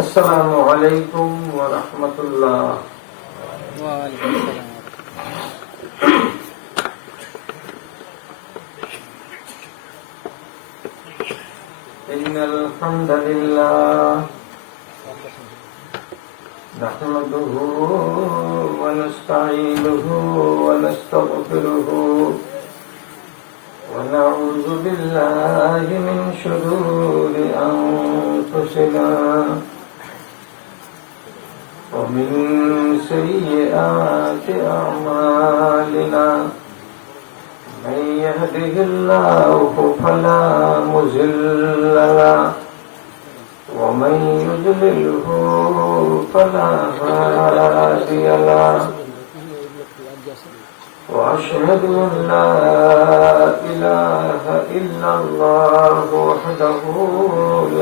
আসসালামু আলাইকুম ওয়া রাহমাতুল্লাহ। ওয়া আলাইকুম আসসালাম। ইন্নাল হামদালিল্লাহ নাহমাদুহু ওয়া নাস্তাঈনুহু ওয়া নাস্তাগফিরুহু ওয়া নাউযু বিল্লাহি মিন শুরুরি আনফুসিনা ومن سيئات أعمالنا من يهده الله فلا مضل له ومن يضلله فلا هادي له وأشهد أن لا إله إلا الله وحده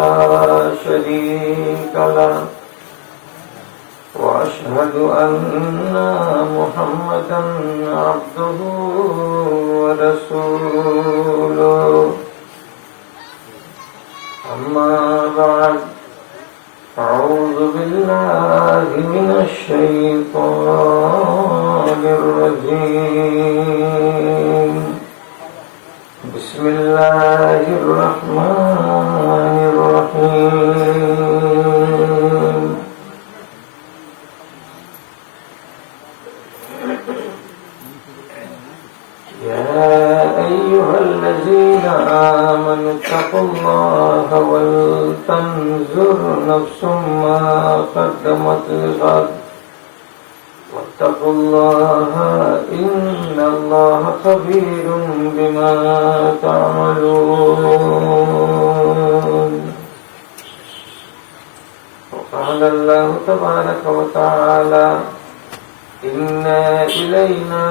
لا شريك له وأشهد أن محمدا عبده ورسوله أما بعد أعوذ بالله من الشيطان الرجيم بسم الله الرحمن الرحيم يا أيها الذين آمنوا اتقوا الله ولتنظر نفس ما قدمت لغد واتقوا الله إن الله خبير بما تعملون وقال الله تبارك وتعالى إن إلينا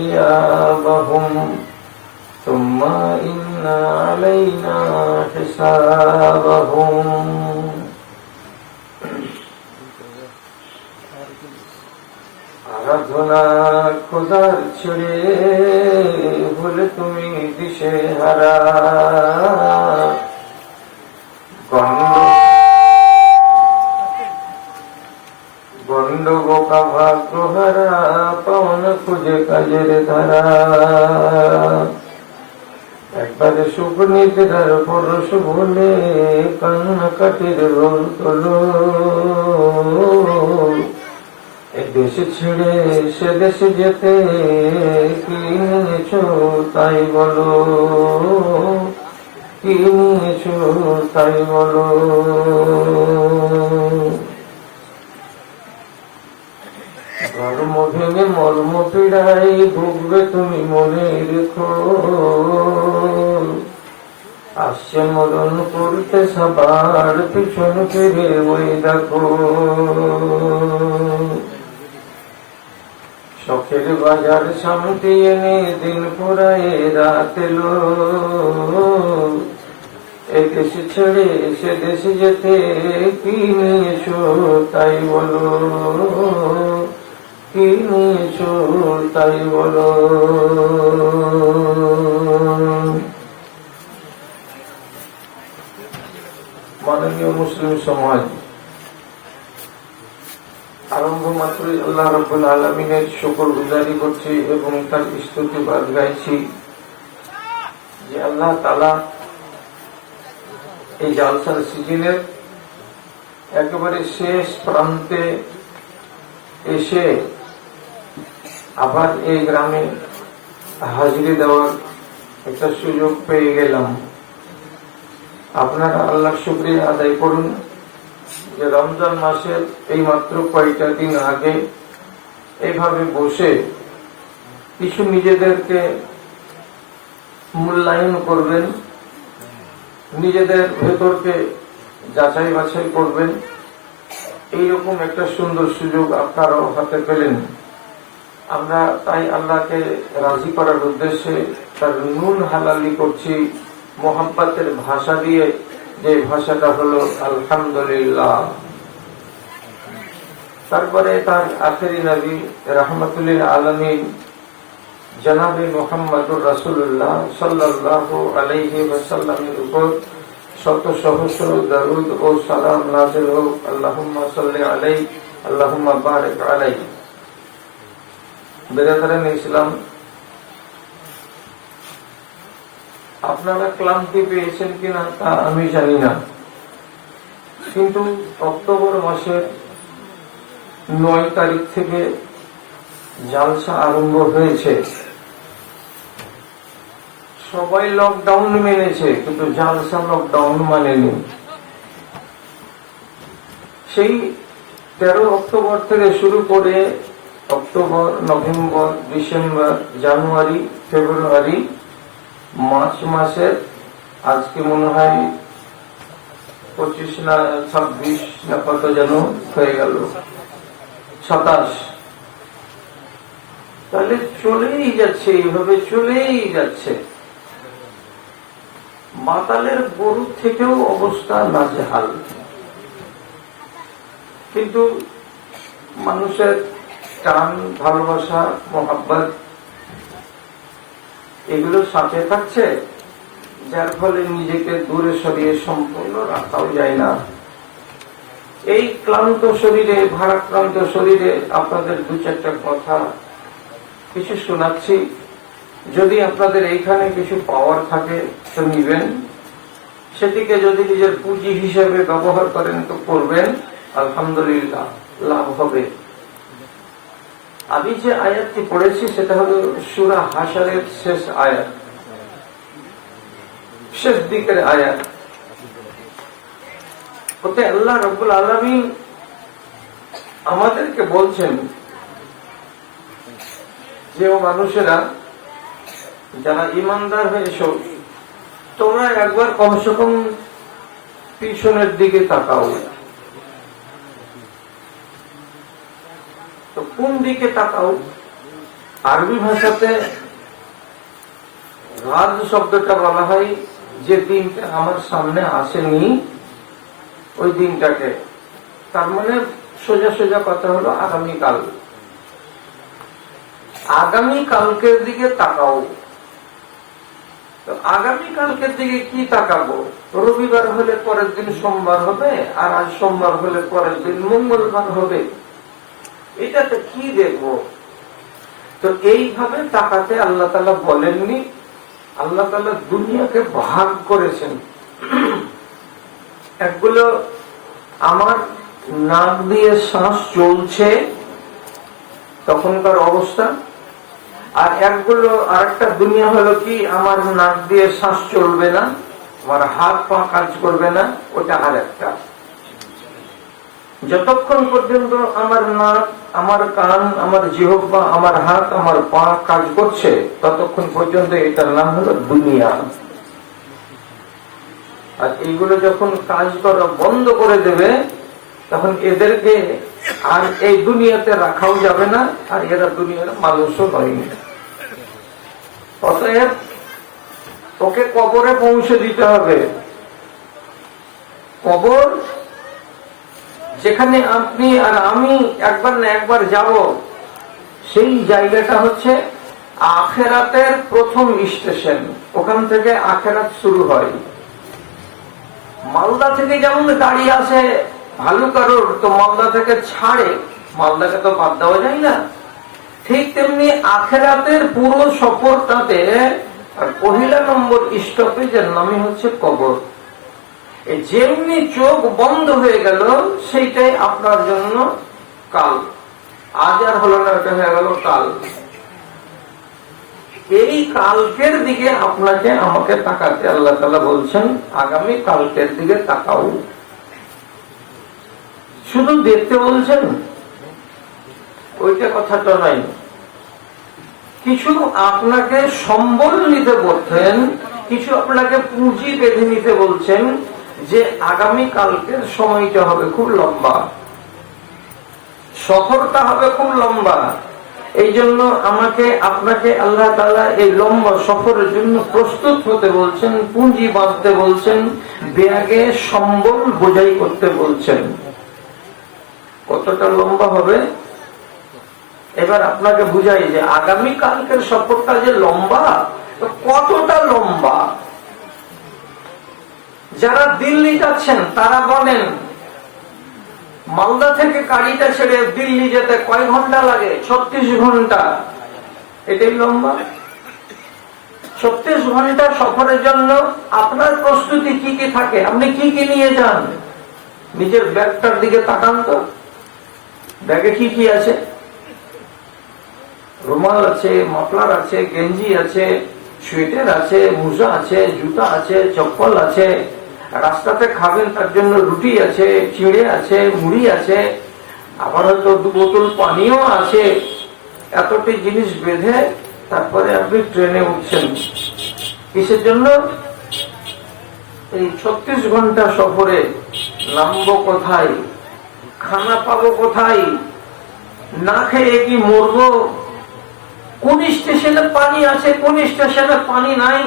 إيابهم ثم إن علينا حسابهم আরাধনা খোদার ছেড়ে ভুলে তুমি দিশে হারা গণ্ড বোকা ভাগ্য হারা পাওন খুঁজে কাজের ধারা একবারে সুখ নিদ্রার পরশ ভুলে কান্নাকাটির রোল তোলো দেশে ছেড়ে সে দেশে যেতে কি নিয়েছো তাই বলো, কি নিয়েছো তাই বলো। ধর্ম ভেঙে মর্ম পীড়াই ভুগবে তুমি মনে রেখো, আসছে মরণ করতে সবার পিছন ফিরে ওই দেখো। শখের বাজার শান্তি এনে দিন পুরায় রাত এলো, এ দেশে ছেড়ে সে দেশে যেতে কি নিয়েছো তাই বলো, কি নিয়েছো তাই বলো। মাননীয় মুসলিম সমাজ, আরম্ভ মাত্রই আল্লাহ রাব্বুল আলামিনের শুকর গুজারি করছি এবং তার স্তুতিবাদ গাইছি যে আল্লাহ তাআলা এই জালসার সিজনের একেবারে শেষ প্রান্তে এসে আবার এই গ্রামে হাজিরি দেওয়ার একটা সুযোগ পেয়ে গেলাম। আপনারা আল্লাহর শুকরিয়া আদায় করুন যে রমজান মাসের এই মাত্র কয়েকটা দিন আগে এইভাবে বসে কিছু নিজেদেরকে মূল্যায়ন করবেন, নিজেদের ভেতরকে যাচাই বাছাই করবেন, এইরকম একটা সুন্দর সুযোগ আপনারাও হাতে পেলেন। আমরা তাই আল্লাহকে রাজি করার উদ্দেশ্যে তার নুন হালালি করছি মোহাব্বতের ভাষা দিয়ে, যে ভাষাটা হলো আলহামদুলিল্লাহ। তারপরে তার আখেরি নবী রাহমাতুল আলামিন জনাবে মুহাম্মদুর রাসূলুল্লাহ সাল্লাল্লাহু আলাইহি ওয়াসাল্লামের উপর শত সহস্র দরুদ ও সালাম নাযিল হোক। আল্লাহুম্মা সাল্লি আলাইহি আল্লাহুম্মা বারিক আলাইহি। বিরাদরান ইসলাম, আপনারা ক্লান্তি পেয়েছেন কিনা তা আমি জানি না, কিন্তু অক্টোবর মাসের 9 তারিখ থেকে জালসা আরম্ভ হয়েছে। সবাই লকডাউন মেনেছে, কিন্তু জালসা লকডাউন মানেনি। সেই 13 অক্টোবর থেকে শুরু করে অক্টোবর, নভেম্বর, ডিসেম্বর, জানুয়ারি, ফেব্রুয়ারি, মার্চ মাসের আজকে মনে হয় 25 না 26 না কত যেন হয়ে গেল, 27। তাহলে চলেই যাচ্ছে, এইভাবে চলেই যাচ্ছে। মাতালের গরু থেকেও অবস্থা নাজেহাল, কিন্তু মানুষের টান, ভালোবাসা, মোহাব্বত এগুলো সাথে থাকছে, যার ফলে নিজেকে দূরে সরিয়ে সম্পূর্ণ রাখাও যায় না। এই ক্লান্ত শরীরে, ভারাক্রান্ত শরীরে আপনাদের 2-4টা কথা কিছু শোনাচ্ছি। যদি আপনাদের এইখানে কিছু পাওয়ার থাকে তো নিবেন, সেটিকে যদি নিজের পুঁজি হিসেবে ব্যবহার করেন তো করবেন, আলহামদুলিল্লাহ লাভ হবে। আমি যে আয়াতটি পড়েছি সেটা হলো সূরা হাশরের শেষ আয়াত, শেষ দিকের আয়াত। ওতে আল্লাহ রাব্বুল আলামিন আমাদেরকে বলছেন যে ও মানুষেরা যারা ঈমানদার হয়েছো, তোমরা একবার কমসে কম পিছনের দিকে তাকাও। তো কোন দিকে তাকাও? আরবি ভাষাতে রাজ শব্দটা বলা হয় যে দিনটা আমার সামনে আসেনি ওই দিনটাকে। তার মানে সোজা সোজা কথা হলো আগামীকাল। আগামীকালকের দিকে তাকাও। তো আগামীকালকের দিকে কি তাকাবো? রবিবার হলে পরের দিন সোমবার হবে, আর আজ সোমবার হলে পরের দিন মঙ্গলবার হবে। এটাতে কি দেখবো? তো এইভাবে তাকাতে আল্লাহ তাআলা বলেননি। আল্লাহ তাআলা দুনিয়াকে ভাগ করেছেন। একগুলো আমার নাক দিয়ে শ্বাস চলছে তখনকার অবস্থা, আর একগুলো আরেকটা দুনিয়া হলো কি আমার নাক দিয়ে শ্বাস চলবে না, আমার হাত পা কাজ করবে না, ওটা আর একটা। যতক্ষণ পর্যন্ত আমার নাক, আমার কান, আমার জিহ্বা, আমার হাত, আমার পা কাজ করছে, ততক্ষণ পর্যন্ত এটার নাম হলো দুনিয়া। আর এইগুলো যখন কাজ করা বন্ধ করে দেবে, তখন এদেরকে আর এই দুনিয়াতে রাখাও যাবে না, আর এরা দুনিয়ার মানুষও নয়। অতএব ওকে কবরে পৌঁছে দিতে হবে। কবর যেখানে আপনি আর আমি একবার না একবার যাব, সেই জায়গাটা হচ্ছে আখেরাতের প্রথম স্টেশন। ওখান থেকে আখেরাত শুরু হয়। মালদা থেকে যেমন গাড়ি আসে ভালুকারোর, তো মালদা থেকে ছাড়ে, মালদাকে তো বাদ দেওয়া যায় না। ঠিক তেমনি আখেরাতের পুরো সফরটাতে আর পহিলা নম্বর স্টপেজের নামই হচ্ছে কবর। যেমনি চোখ বন্ধ হয়ে গেল, সেইটাই আপনার জন্য কাল। আজ আর হলো না, এটা হয়ে গেল কাল। এই কালকের দিকে আপনাকে আমাকে তাকাতে আল্লাহ তাআলা বলছেন, আগামী কালকের দিকে তাকাও। শুধু দেখতে বলছেন ওইটা কথাটা নাই, কিছু আপনাকে সম্বল নিতে বলছেন, কিছু আপনাকে পুঁজি বেঁধে নিতে বলছেন, যে আগামী কালকের সময়টা হবে খুব লম্বা, সফরটা হবে খুব লম্বা। এই জন্য আমাকে আপনাকে আল্লাহ তাআলা এই লম্বা সফরের জন্য প্রস্তুত হতে বলছেন, পুঁজি বাঁধতে বলছেন, ব্যাগে সম্বল বোঝাই করতে বলছেন। কতটা লম্বা হবে এবার আপনাকে বুঝাই, যে আগামী কালকের সফরটা যে লম্বা, কতটা লম্বা। যারা দিল্লি যাচ্ছেন তারা বলেন মালদা থেকে গাড়িটা ছেড়ে দিল্লি যেতে কয় ঘন্টা লাগে? 36 ঘন্টা। এটাই লম্বা? 36 ঘন্টা সফরের জন্য আপনার প্রস্তুতি কি কি থাকে? আপনি কি কি নিয়ে যান? নিজের ব্যাগটার দিকে তাকান তো, ব্যাগে কি কি আছে? রুমাল আছে, মাফলার আছে, গেঞ্জি আছে, সোয়েটার আছে, মোজা আছে, জুতা আছে, চপ্পল আছে। রাস্তাতে খাবেন তার জন্য রুটি আছে, চিড়ে আছে, মুড়ি আছে, আবার হয়তো 2 বোতল পানিও আছে। এতটি জিনিস বেঁধে তারপরে আপনি ট্রেনে উঠছেন। কিসের জন্য? এই 36 ঘন্টা সফরে নামবো কোথায়, খানা পাবো কোথায়, না খেয়ে কি মরবো, কোন স্টেশনে পানি আছে, কোন স্টেশনে পানি নাই,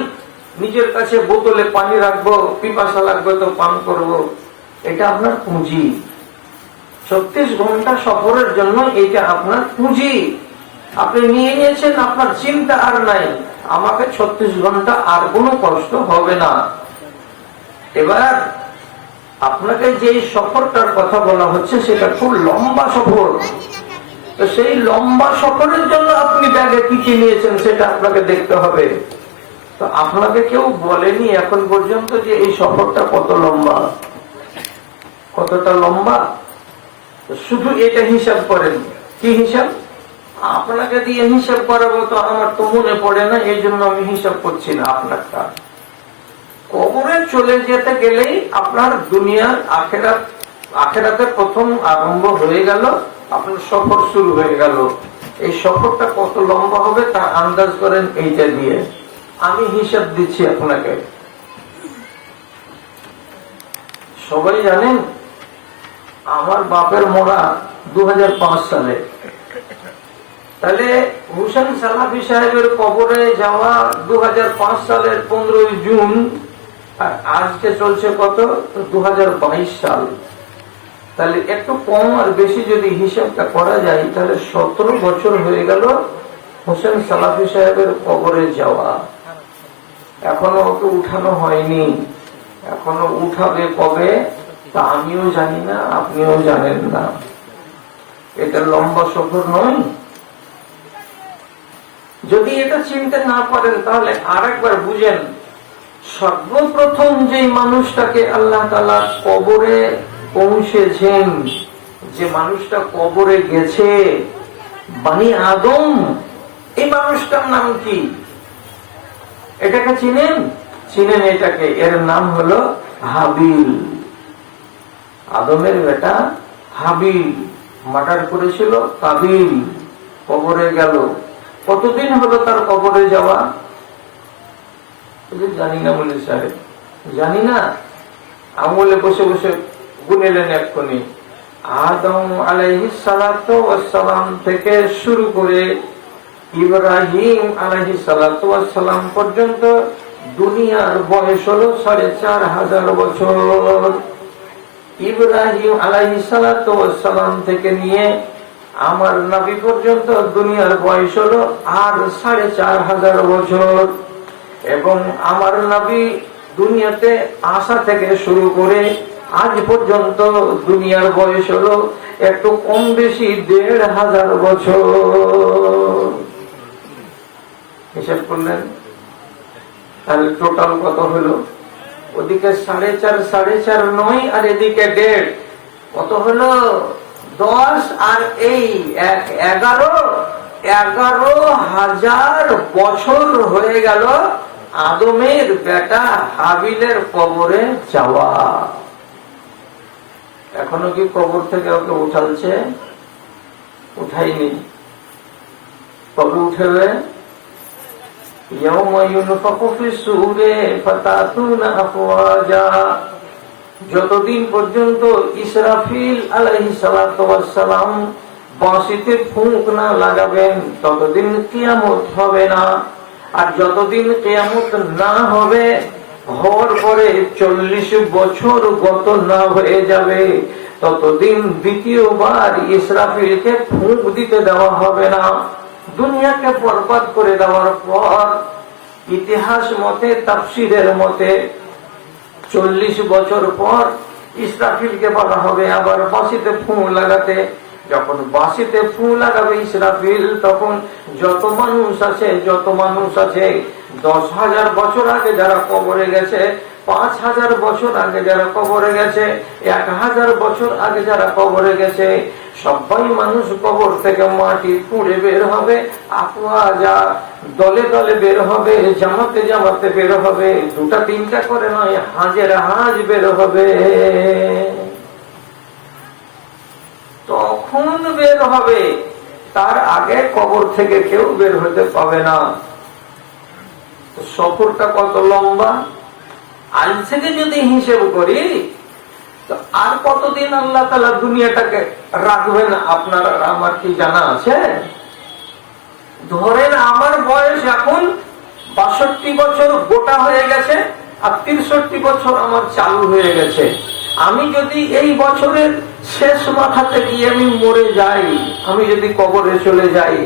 নিজের কাছে বোতলে পানি রাখবো, পিপাসা লাগবে তো পান করব। এটা আপনার পুঁজি। 36 ঘন্টা সফরের জন্য এটা আপনার পুঁজি। আপনি নিয়ে নিয়েছেন, আপনার চিন্তা আর নাই, আমাকে 36 ঘন্টা আর কোনো কষ্ট হবে না। এবার আপনাকে যে সফরটার কথা বলা হচ্ছে সেটা খুব লম্বা সফর। তো সেই লম্বা সফরের জন্য আপনি ব্যাগে কি কি নিয়েছেন সেটা আপনাকে দেখতে হবে। তো আপনাকে কেউ বলেনি এখন পর্যন্ত যে এই সফরটা কত লম্বা, কতটা লম্বা। শুধু এটা হিসাব করেন। কি হিসাব? আপনাকে দিয়ে হিসাব করাবো তো আমার তো মনে পড়ে না, এই জন্য আমি হিসাব করছি না আপনারটা। কবরে চলে যেতে গেলেই আপনার দুনিয়ার আখেরাতের প্রথম আরম্ভ হয়ে গেল, আপনার সফর শুরু হয়ে গেল। এই সফরটা কত লম্বা হবে তা আন্দাজ করেন এইটা দিয়ে। আমি হিসাব দিচ্ছি আপনাকে। সবাই জানেন আমার বাপের মোড়া 2005 সালে। তাহলে হুসেন সালাফি সাহেবের কবরে যাওয়া 2005 সালের 15 জুন, আর আজকে চলছে কত? 2022 সাল। তাহলে একটু কম আর বেশি যদি হিসাবটা করা যায় তাহলে 17 বছর হয়ে গেল হোসেন সালাফি সাহেবের কবরে যাওয়া। এখনো ওকে উঠানো হয়নি, এখনো উঠাবে কবে তা আমিও জানি না, আপনিও জানেন না। এটা লম্বা সফর নয়? যদি এটা চিনতে না পারেন তাহলে আরেকবার বুঝেন, সর্বপ্রথম যে মানুষটাকে আল্লাহ তাআলা কবরে পৌঁছেছেন, যে মানুষটা কবরে গেছে, বনি আদম, এই মানুষটার নাম কি? এটাকে চিনেন? চিনেন এটাকে? এর নাম হলো হাবিল। আদমের বেটা হাবিল মার্ডার করেছিল কাবিল, কবরে গেল। কতদিন হলো তার কবরে যাওয়া? জানি না বলে সাহেব, জানি না। আঙুলে বসে বসে গুনেলেন এক্ষুনি। আদম আলাইহিস সালাতু ওয়াস সালাম থেকে শুরু করে ইব্রাহিম আলাইহিস সালাতু ওয়াস সালাম পর্যন্ত দুনিয়ার বয়স হলো 4500 বছর। ইব্রাহিম আলাইহিস সালাতু ওয়াস সালাম থেকে নিয়ে আমার নবী পর্যন্ত দুনিয়ার বয়স হলো আর 4500 বছর। এবং আমার নবী দুনিয়াতে আসা থেকে শুরু করে আজ পর্যন্ত দুনিয়ার বয়স হলো একটু কম বেশি 1500 বছর। হিসাব করলেন তাহলে টোটাল কত হলো? ওদিকে 4.5 নয় আর এদিকে 1.5, কত হলো? 10 আর এই 11,000 বছর হয়ে গেল আদমের বেটা হাবিলের কবরে যাওয়া। এখনো কি কবর থেকে ওকে উঠালছে? উঠাইনি। কবে উঠেবে? যতদিন পর্যন্ত ইসরাফিল আলাইহিস সালাতু ওয়াস সালাম বাঁশিতে ফুঁক না লাগাবেন ততদিন কিয়ামত হবে না। আর যতদিন কিয়ামত না হবে, হওয়ার পরে 40 বছর গত না হয়ে যাবে, ততদিন দ্বিতীয়বার ইসরাফিলকে ফুঁক দিতে দেওয়া হবে না। দুনিয়াকে বরবাদ করে দেওয়ার পর ইতিহাস মতে, তাফসীরের মতে 40 বছর পর ইসরাফিলকে বলা হবে আবার বাঁশিতে ফু লাগাতে। যখন বাঁশিতে ফু লাগাবে ইসরাফিল, তখন যত মানুষ আছে 10,000 বছর আগে যারা কবরে গেছে, 5,000 বছর আগে যারা কবরে গেছে, 1,000 বছর আগে যারা কবরে গেছে, সবাই মানুষ কবর থেকে মাটি পুড়ে বের হবে। আফওয়াজা, দলে দলে বের হবে, জামাতে জামাতে বের হবে, 2-3টা করে নয়, হাজের হাজ বের হবে। তখন বের হবে, তার আগে কবর থেকে কেউ বের হতে পাবে না। সফরটা কত লম্বা, আজ থেকে যদি হিসেব করি তো আর কতদিন আল্লাহ তাআলা দুনিয়াটাকে রাখবেন আপনার আর আমার কি জানা আছে? ধরেন আমার বয়স এখন 62 বছর গোটা হয়ে গেছে, আর 63 বছর আমার চালু হয়ে গেছে। আমি যদি এই বছরের শেষ মাথাতে গিয়ে আমি মরে যাই, আমি যদি কবরে চলে যাই,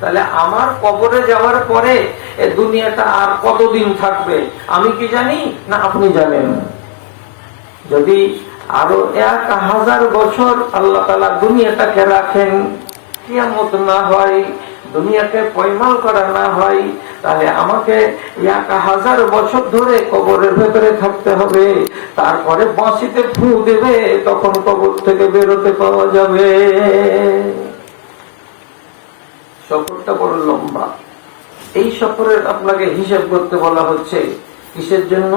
তাহলে আমার কবরে যাওয়ার পরে এই দুনিয়াটা আর কতদিন থাকবে আমি কি জানি না আপনি জানেন? যদি আরো 1000 বছর আল্লাহ তাআলা দুনিয়াটাকে রাখেন, কিয়ামত না হয়, দুনিয়াকে পয়মাল করা না হয়, তাহলে আমাকে 1000 বছর ধরে কবরের ভেতরে থাকতে হবে। তারপরে বাঁশিতে ফু দেবে, তখন কবর থেকে বেরোতে পাওয়া যাবে। সফরটা বড় লম্বা। এই সফরের আপনাকে হিসাব করতে বলা হচ্ছে। কিসের জন্য?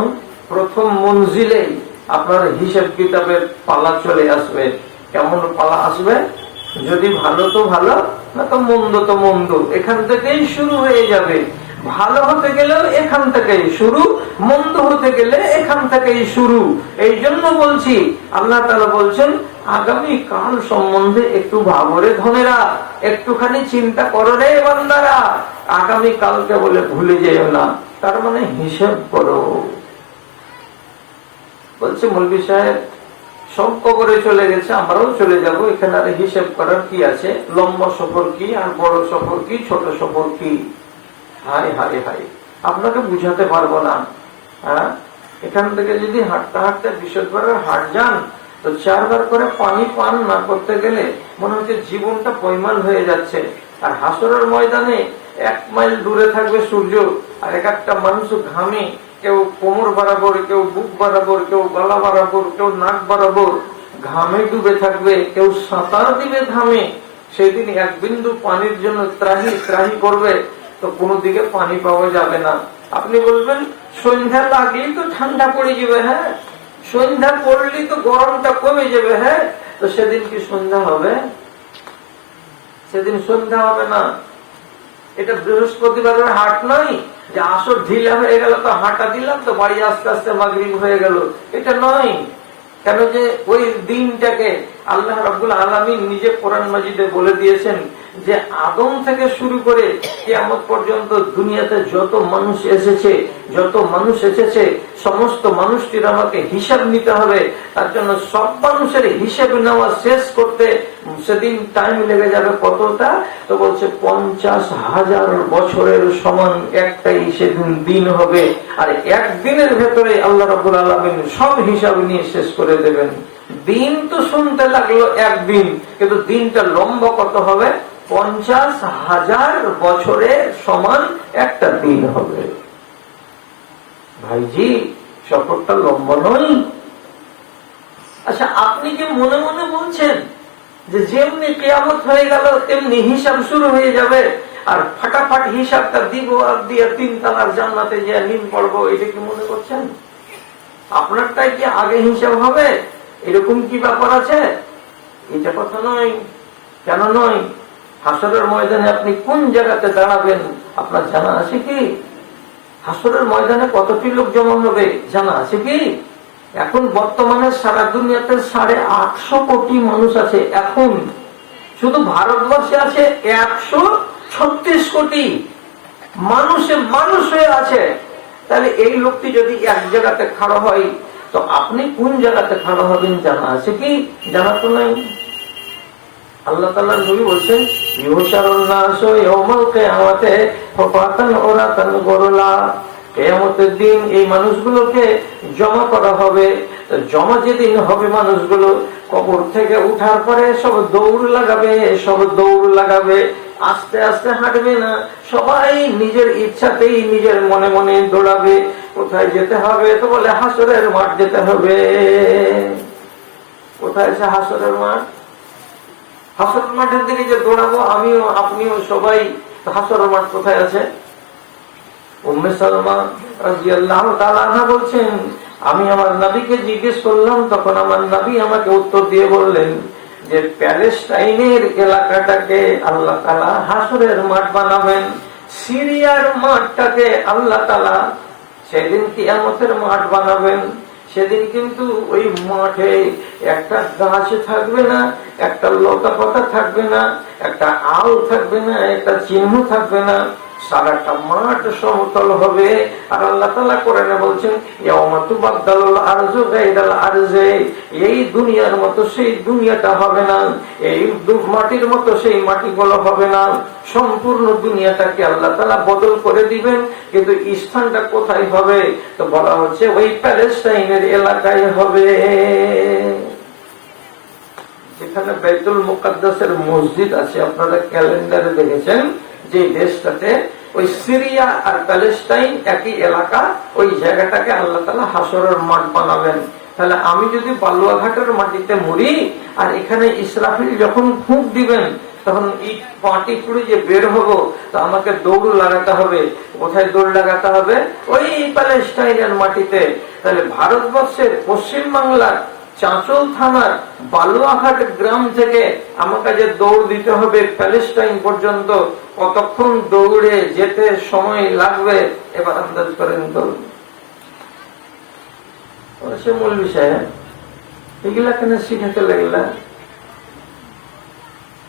প্রথম মঞ্জিলে আপনার হিসাব কিতাবের পালা চলে আসবে। কেমন পালা আসবে? যদি ভালো তো ভালো, না তো মন্দ তো মন্দ, এখান থেকেই শুরু হয়ে যাবে। ভালো হতে গেলেও এখান থেকেই শুরু, মন্দ হতে গেলে এখান থেকেই শুরু। এই জন্য বলছি, আল্লাহ তাআলা বলছেন আগামী কাল সম্বন্ধে একটু ভাবরে ধনেরা, একটুখানি চিন্তা করো রে বান্দারা, আগামী কালকে বলে ভুলে যেও না। তার মানে হিসাব করো। বলছে মৌলভী সাহেব সব কবরে চলে গেছে, আমরাও চলে যাব, এখানে আর হিসাব করার কি আছে? লম্বা সফর কি, আর বড় সফর কি, ছোট সফর কি? হায় হায় হায়, আপনাকে বুঝাতে পারবো না। হ্যাঁ, এখান থেকে যদি হাঁটতে হাঁটতে বৃহস্পতিবার হাট যান, তো 4 বার করে পানি পান না করতে গেলে মনে হচ্ছে জীবনটা পয়মাল হয়ে যাচ্ছে। আর হাসরের ময়দানে 1 মাইল দূরে থাকবে সূর্য, আর একটা মানুষ ঘামে, কেউ কোমর বরাবর, কেউ বুক বরাবর, কেউ গলা বরাবর, কেউ নাক বরাবর ঘামে ডুবে থাকবে, কেউ সাঁতার দিবে ঘামে। সেদিন 1 বিন্দু পানির জন্য ত্রাহি ত্রাহি করবে, তো কোনো দিকে পানি পাওয়া যাবে না। আপনি বলবেন সন্ধ্যা লাগলেই তো ঠান্ডা পড়ে যাবে, হ্যাঁ, সন্ধ্যা পড়লেই তো গরমটা কমে যাবে, হ্যাঁ, তো সেদিন কি সন্ধ্যা হবে? সেদিন সন্ধ্যা হবে না। এটা বৃহস্পতিবারের হাট নয় যে আসর ঢিলা হয়ে গেল তো হাঁটা দিলাম তো বাড়ি আস্তে আস্তে মাগরিব হয়ে গেল, এটা নয়। কেন যে ওই দিনটাকে আল্লাহ রাব্বুল আলামিন নিজে কোরআন মাজিদে বলে দিয়েছেন যে আদম থেকে শুরু করে কিয়ামত পর্যন্ত দুনিয়াতে যত মানুষ এসেছে সমস্ত মানুষটির আমাকে হিসাব নিতে হবে। তার জন্য সব মানুষের হিসাব নেওয়া শেষ করতে সেদিন টাইম লেগে যাবে কতটা? তো বলছে 50,000 বছরের সমান একটাই সেদিন দিন হবে। আর একদিনের ভেতরে আল্লাহ রাব্বুল আলামিন সব হিসাব নিয়ে শেষ করে দেবেন। দিন তো শুনতে লাগলো একদিন, কিন্তু দিনটা লম্বা কত হবে? 50,000 বছরের সমান একটা দিন হবে। ভাইজি, সফরটা লম্বা নয়? আচ্ছা, আপনি কি মনে মনে বলছেন যে যেমনি কিয়ামত হয়ে গেল তেমনি হিসাব শুরু হয়ে যাবে, আর ফাটাফাট হিসাবটা দিব আর দিয়ে 3 তালার জান্নাতে যে নিম পড়বো, এটা কি মনে করছেন? আপনারটাই কি আগে হিসাব হবে? এরকম কি ব্যাপার আছে? এটা কথা নয়। কেন নয়? হাসরের ময়দানে আপনি কোন জায়গাতে দাঁড়াবেন আপনার জানা আছে কি? হাসরের ময়দানে কতটি লোক জমা হবে জানা আছে কি? এখন বর্তমানে সারা দুনিয়াতে 850 কোটি মানুষ আছে। এখন শুধু ভারতবর্ষে আছে 136 কোটি মানুষ হয়ে আছে। তাহলে এই লোকটি যদি এক জায়গাতে খাড়া হয়, তো আপনি কোন জায়গাতে খাড়া হবেন জানা আছে কি? জানা তো নাই। আল্লাহ তাআলা নবী বলছেন ইউশারুন নাস ইয়াউমাল কিয়ামাতে ফাতান ওরাতান গরলা, কিয়ামতের দিন এই মানুষগুলোকে জমা করা হবে। জমা যেদিন হবে মানুষগুলো কবর থেকে উঠার পরে সব দৌড় লাগাবে, আস্তে আস্তে হাঁটবে না, সবাই নিজের ইচ্ছাতেই নিজের মনে মনে দৌড়াবে। কোথায় যেতে হবে? তো বলে হাসরের মাঠ যেতে হবে। কোথায় আছে হাসরের মাঠ? হাসরের মাঠের দিকে যে দৌড়াবো আমিও আপনিও সবাই। হাসরের মাঠ কোথায় আছে? উম্মে সালমা রাদিয়াল্লাহু তাআলা আনহা বলছেন, আমি আমার নবীকে জিজ্ঞেস করলাম, তখন আমার নবী আমাকে উত্তর দিয়ে বললেন যে প্যালেস্টাইনের এলাকাটাকে আল্লাহ তাআলা হাসরের মাঠ বানাবেন, সিরিয়ার মাঠটাকে আল্লাহ তাআলা সেদিন কিয়ামতের মাঠ বানাবেন। সেদিন কিন্তু ওই মাঠে একটা গাছ থাকবে না, একটা লতা পাতা থাকবে না, একটা আল থাকবে না, একটা চিহ্ন থাকবে না, সারাটা মাঠ সমতল হবে। আর আল্লাহ তাআলা কোরআনে বলছেন, ইয়াউমা তুবাদদালুল আরজু গায়রাল আরজি, এই দুনিয়ার মতো সেই দুনিয়াটা হবে না, এই মাটির মতো সেই মাটিগুলো হবে না, সম্পূর্ণ দুনিয়াটাকে আল্লাহ তাআলা বদল করে দিবেন। কিন্তু স্থানটা কোথায় হবে? তো বলা হচ্ছে ওই প্যালেস্টাইনের এলাকায় হবে, যেখানে বাইতুল মুকাদ্দাসের মসজিদ আছে। আপনারা ক্যালেন্ডারে দেখেছেন যে দেশটাতে ওই সিরিয়া আর প্যালেস্টাইন একই এলাকা, ওই জায়গাটাকে আল্লাহ তাআলা হাসরের মাঠ বানাবেন। তাহলে আমি যদি বালুয়াঘাটের মাটিতে মরি আর এখানে ইসরাফিল যখন ফুঁক দিবেন তখন ইট মাটি পুড়ে যে বের হব, তো আমাকে দৌড় লাগাতে হবে। কোথায় দৌড় লাগাতে হবে? ওই প্যালেস্টাইনের মাটিতে। তাহলে ভারতবর্ষের পশ্চিম বাংলার চাঁচল থানার বালুয়াঘাট গ্রাম থেকে আমাকে যে দৌড় দিতে হবে প্যালেস্টাইন পর্যন্ত, কতক্ষণ দৌড়ে যেতে সময় লাগবে এবার আন্দাজ করেন তো। সে মূল বিষয় এগুলা কেন শিখাতে লাগলা?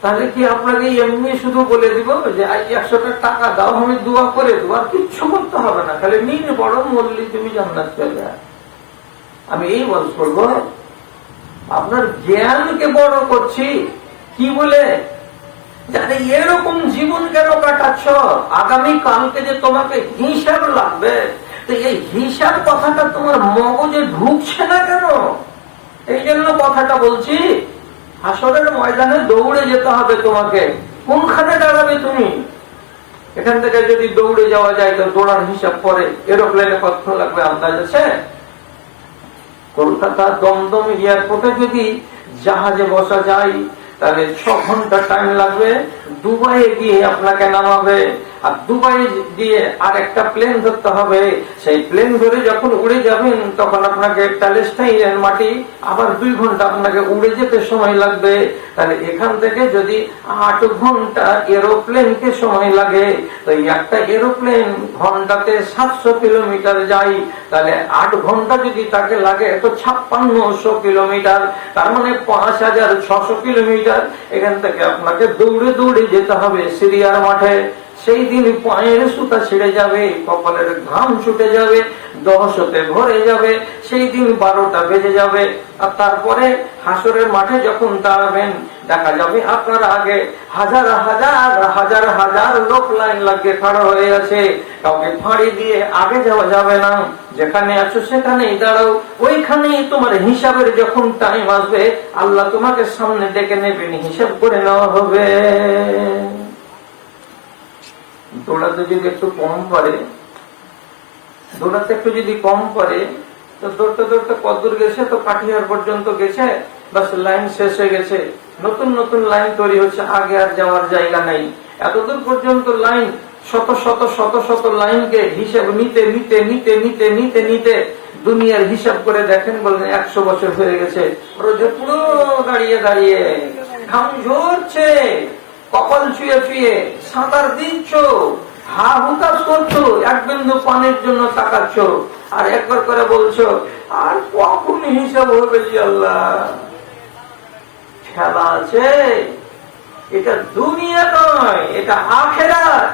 তাহলে কি আপনাকে এমনি শুধু বলে দিব যে আজ 100 টাকা দাও, আমি দোয়া করে দেবো, আর কিচ্ছু করতে হবে না, খালি নিন বড় মরলি তুমি জান্নাত পেলে। আমি এই বলস করবো আপনার জ্ঞানকে বড় করছি কি বলে, জানে এরকম জীবন কেন কাটাচ্ছ, আগামী কালকে যে তোমাকে হিসাব লাগবে, তো এই হিসাব কথাটা তোমার মগজে ঢুকছে না কেন? এই জন্য কথাটা বলছি। হাসরের ময়দানে দৌড়ে যেতে হবে তোমাকে। কোনখানে দাঁড়াবে তুমি? এখান থেকে যদি দৌড়ে যাওয়া যায় তো দৌড়ার হিসাব পরে এরোপ্লেনে কতক্ষণ লাগবে আন্দাজ আছে? কলকাতা দমদম এয়ারপোর্টে যদি জাহাজে বসা যায় তাহলে 6 ঘন্টা টাইম লাগবে। দুবাইয়ে গিয়ে আপনাকে নামাবে, আর দুবাই দিয়ে আর একটা প্লেন ধরতে হবে। সেই প্লেন ধরে যখন উড়ে যাবেন তখন আপনাকে প্যালেস্টাইনের মাটি আবার 2 ঘন্টা আপনাকে উড়ে যেতে সময় লাগবে। তাহলে এখান থেকে যদি 8 ঘন্টা এরোপ্লেনকে সময় লাগে, তো একটা এরোপ্লেন ঘন্টাতে 700 কিলোমিটার যায়, তাহলে 8 ঘন্টা যদি তাকে লাগে তো 5600 কিলোমিটার, তার মানে 5600 কিলোমিটার এখান থেকে আপনাকে দৌড়ে দৌড়ে যেতে হবে সিরিয়ার মাঠে। সেই দিন পায়ের সুতা ছিঁড়ে যাবে, কপালের ঘাম ছুটে যাবে, দহশতে ভরে যাবে, সেই দিন 12টা বেজে যাবে। আর তারপরে হাসরের মাঠে যখন দাঁড়াবেন দেখা যাবে আপনার আগে হাজার হাজার হাজার হাজার লোক লাইন লাগিয়ে খাড়া হয়ে আছে। কাউকে ফাঁড়ি দিয়ে আগে যাওয়া যাবে না, যেখানে আছো সেখানেই দাঁড়াও। ওইখানেই তোমার হিসাবের যখন টাইম আসবে আল্লাহ তোমাকে সামনে ডেকে নেবেন, হিসাব করে নেওয়া হবে। দৌড়াতে যদি একটু কম পারে, দৌড়াতে একটু যদি কম পারে তো দৌড়তে দৌড়তে কতদূর গেছে, তো কাঠিয়ার পর্যন্ত গেছে, বাস লাইন শেষ হয়ে গেছে, নতুন নতুন লাইন তৈরি হচ্ছে, আগে আর যাওয়ার জায়গা নেই। এতদূর পর্যন্ত লাইন, শত শত শত শত লাইনকে হিসাব নিতে নিতে নিতে নিতে নিতে নিতে দুনিয়ার হিসাব করে দেখেন, বললেন 100 বছর হয়ে গেছে। রোজে পুরো দাঁড়িয়ে দাঁড়িয়ে ঘাম ঝরছে, কপাল ছুঁয়ে ছুঁয়ে সাঁতার দিচ্ছ, হা হুতাশ করছো, এক বিন্দু পানির জন্য তাকাচ্ছ, আর একবার করে বলছো আর কখন হিসাব হবে জি আল্লাহ। খেলা আছে, এটা দুনিয়া নয়, এটা আখেরাত।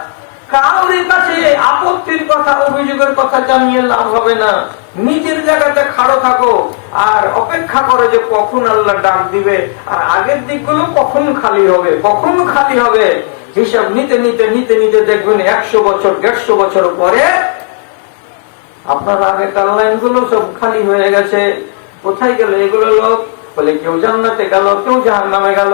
কাউরির কাছে আপত্তির কথা অভিযোগের কথা জানিয়ে লাভ হবে না। নিজের জায়গাতে খাড়ো থাকো আর অপেক্ষা করো যে কখন আল্লাহ ডাক দিবে, আর আগের দিকগুলো কখন খালি হবে, কখন খালি হবে। হিসাব নিতে নিতে নিতে নিতে দেখবেন 100 বছর 150 বছর পরে আপনার আগেকার লাইনগুলো সব খালি হয়ে গেছে, কোথায় গেল এগুলো লোক? বলে কেউ জান্নাতে গেল, কেউ জাহান্নামে গেল।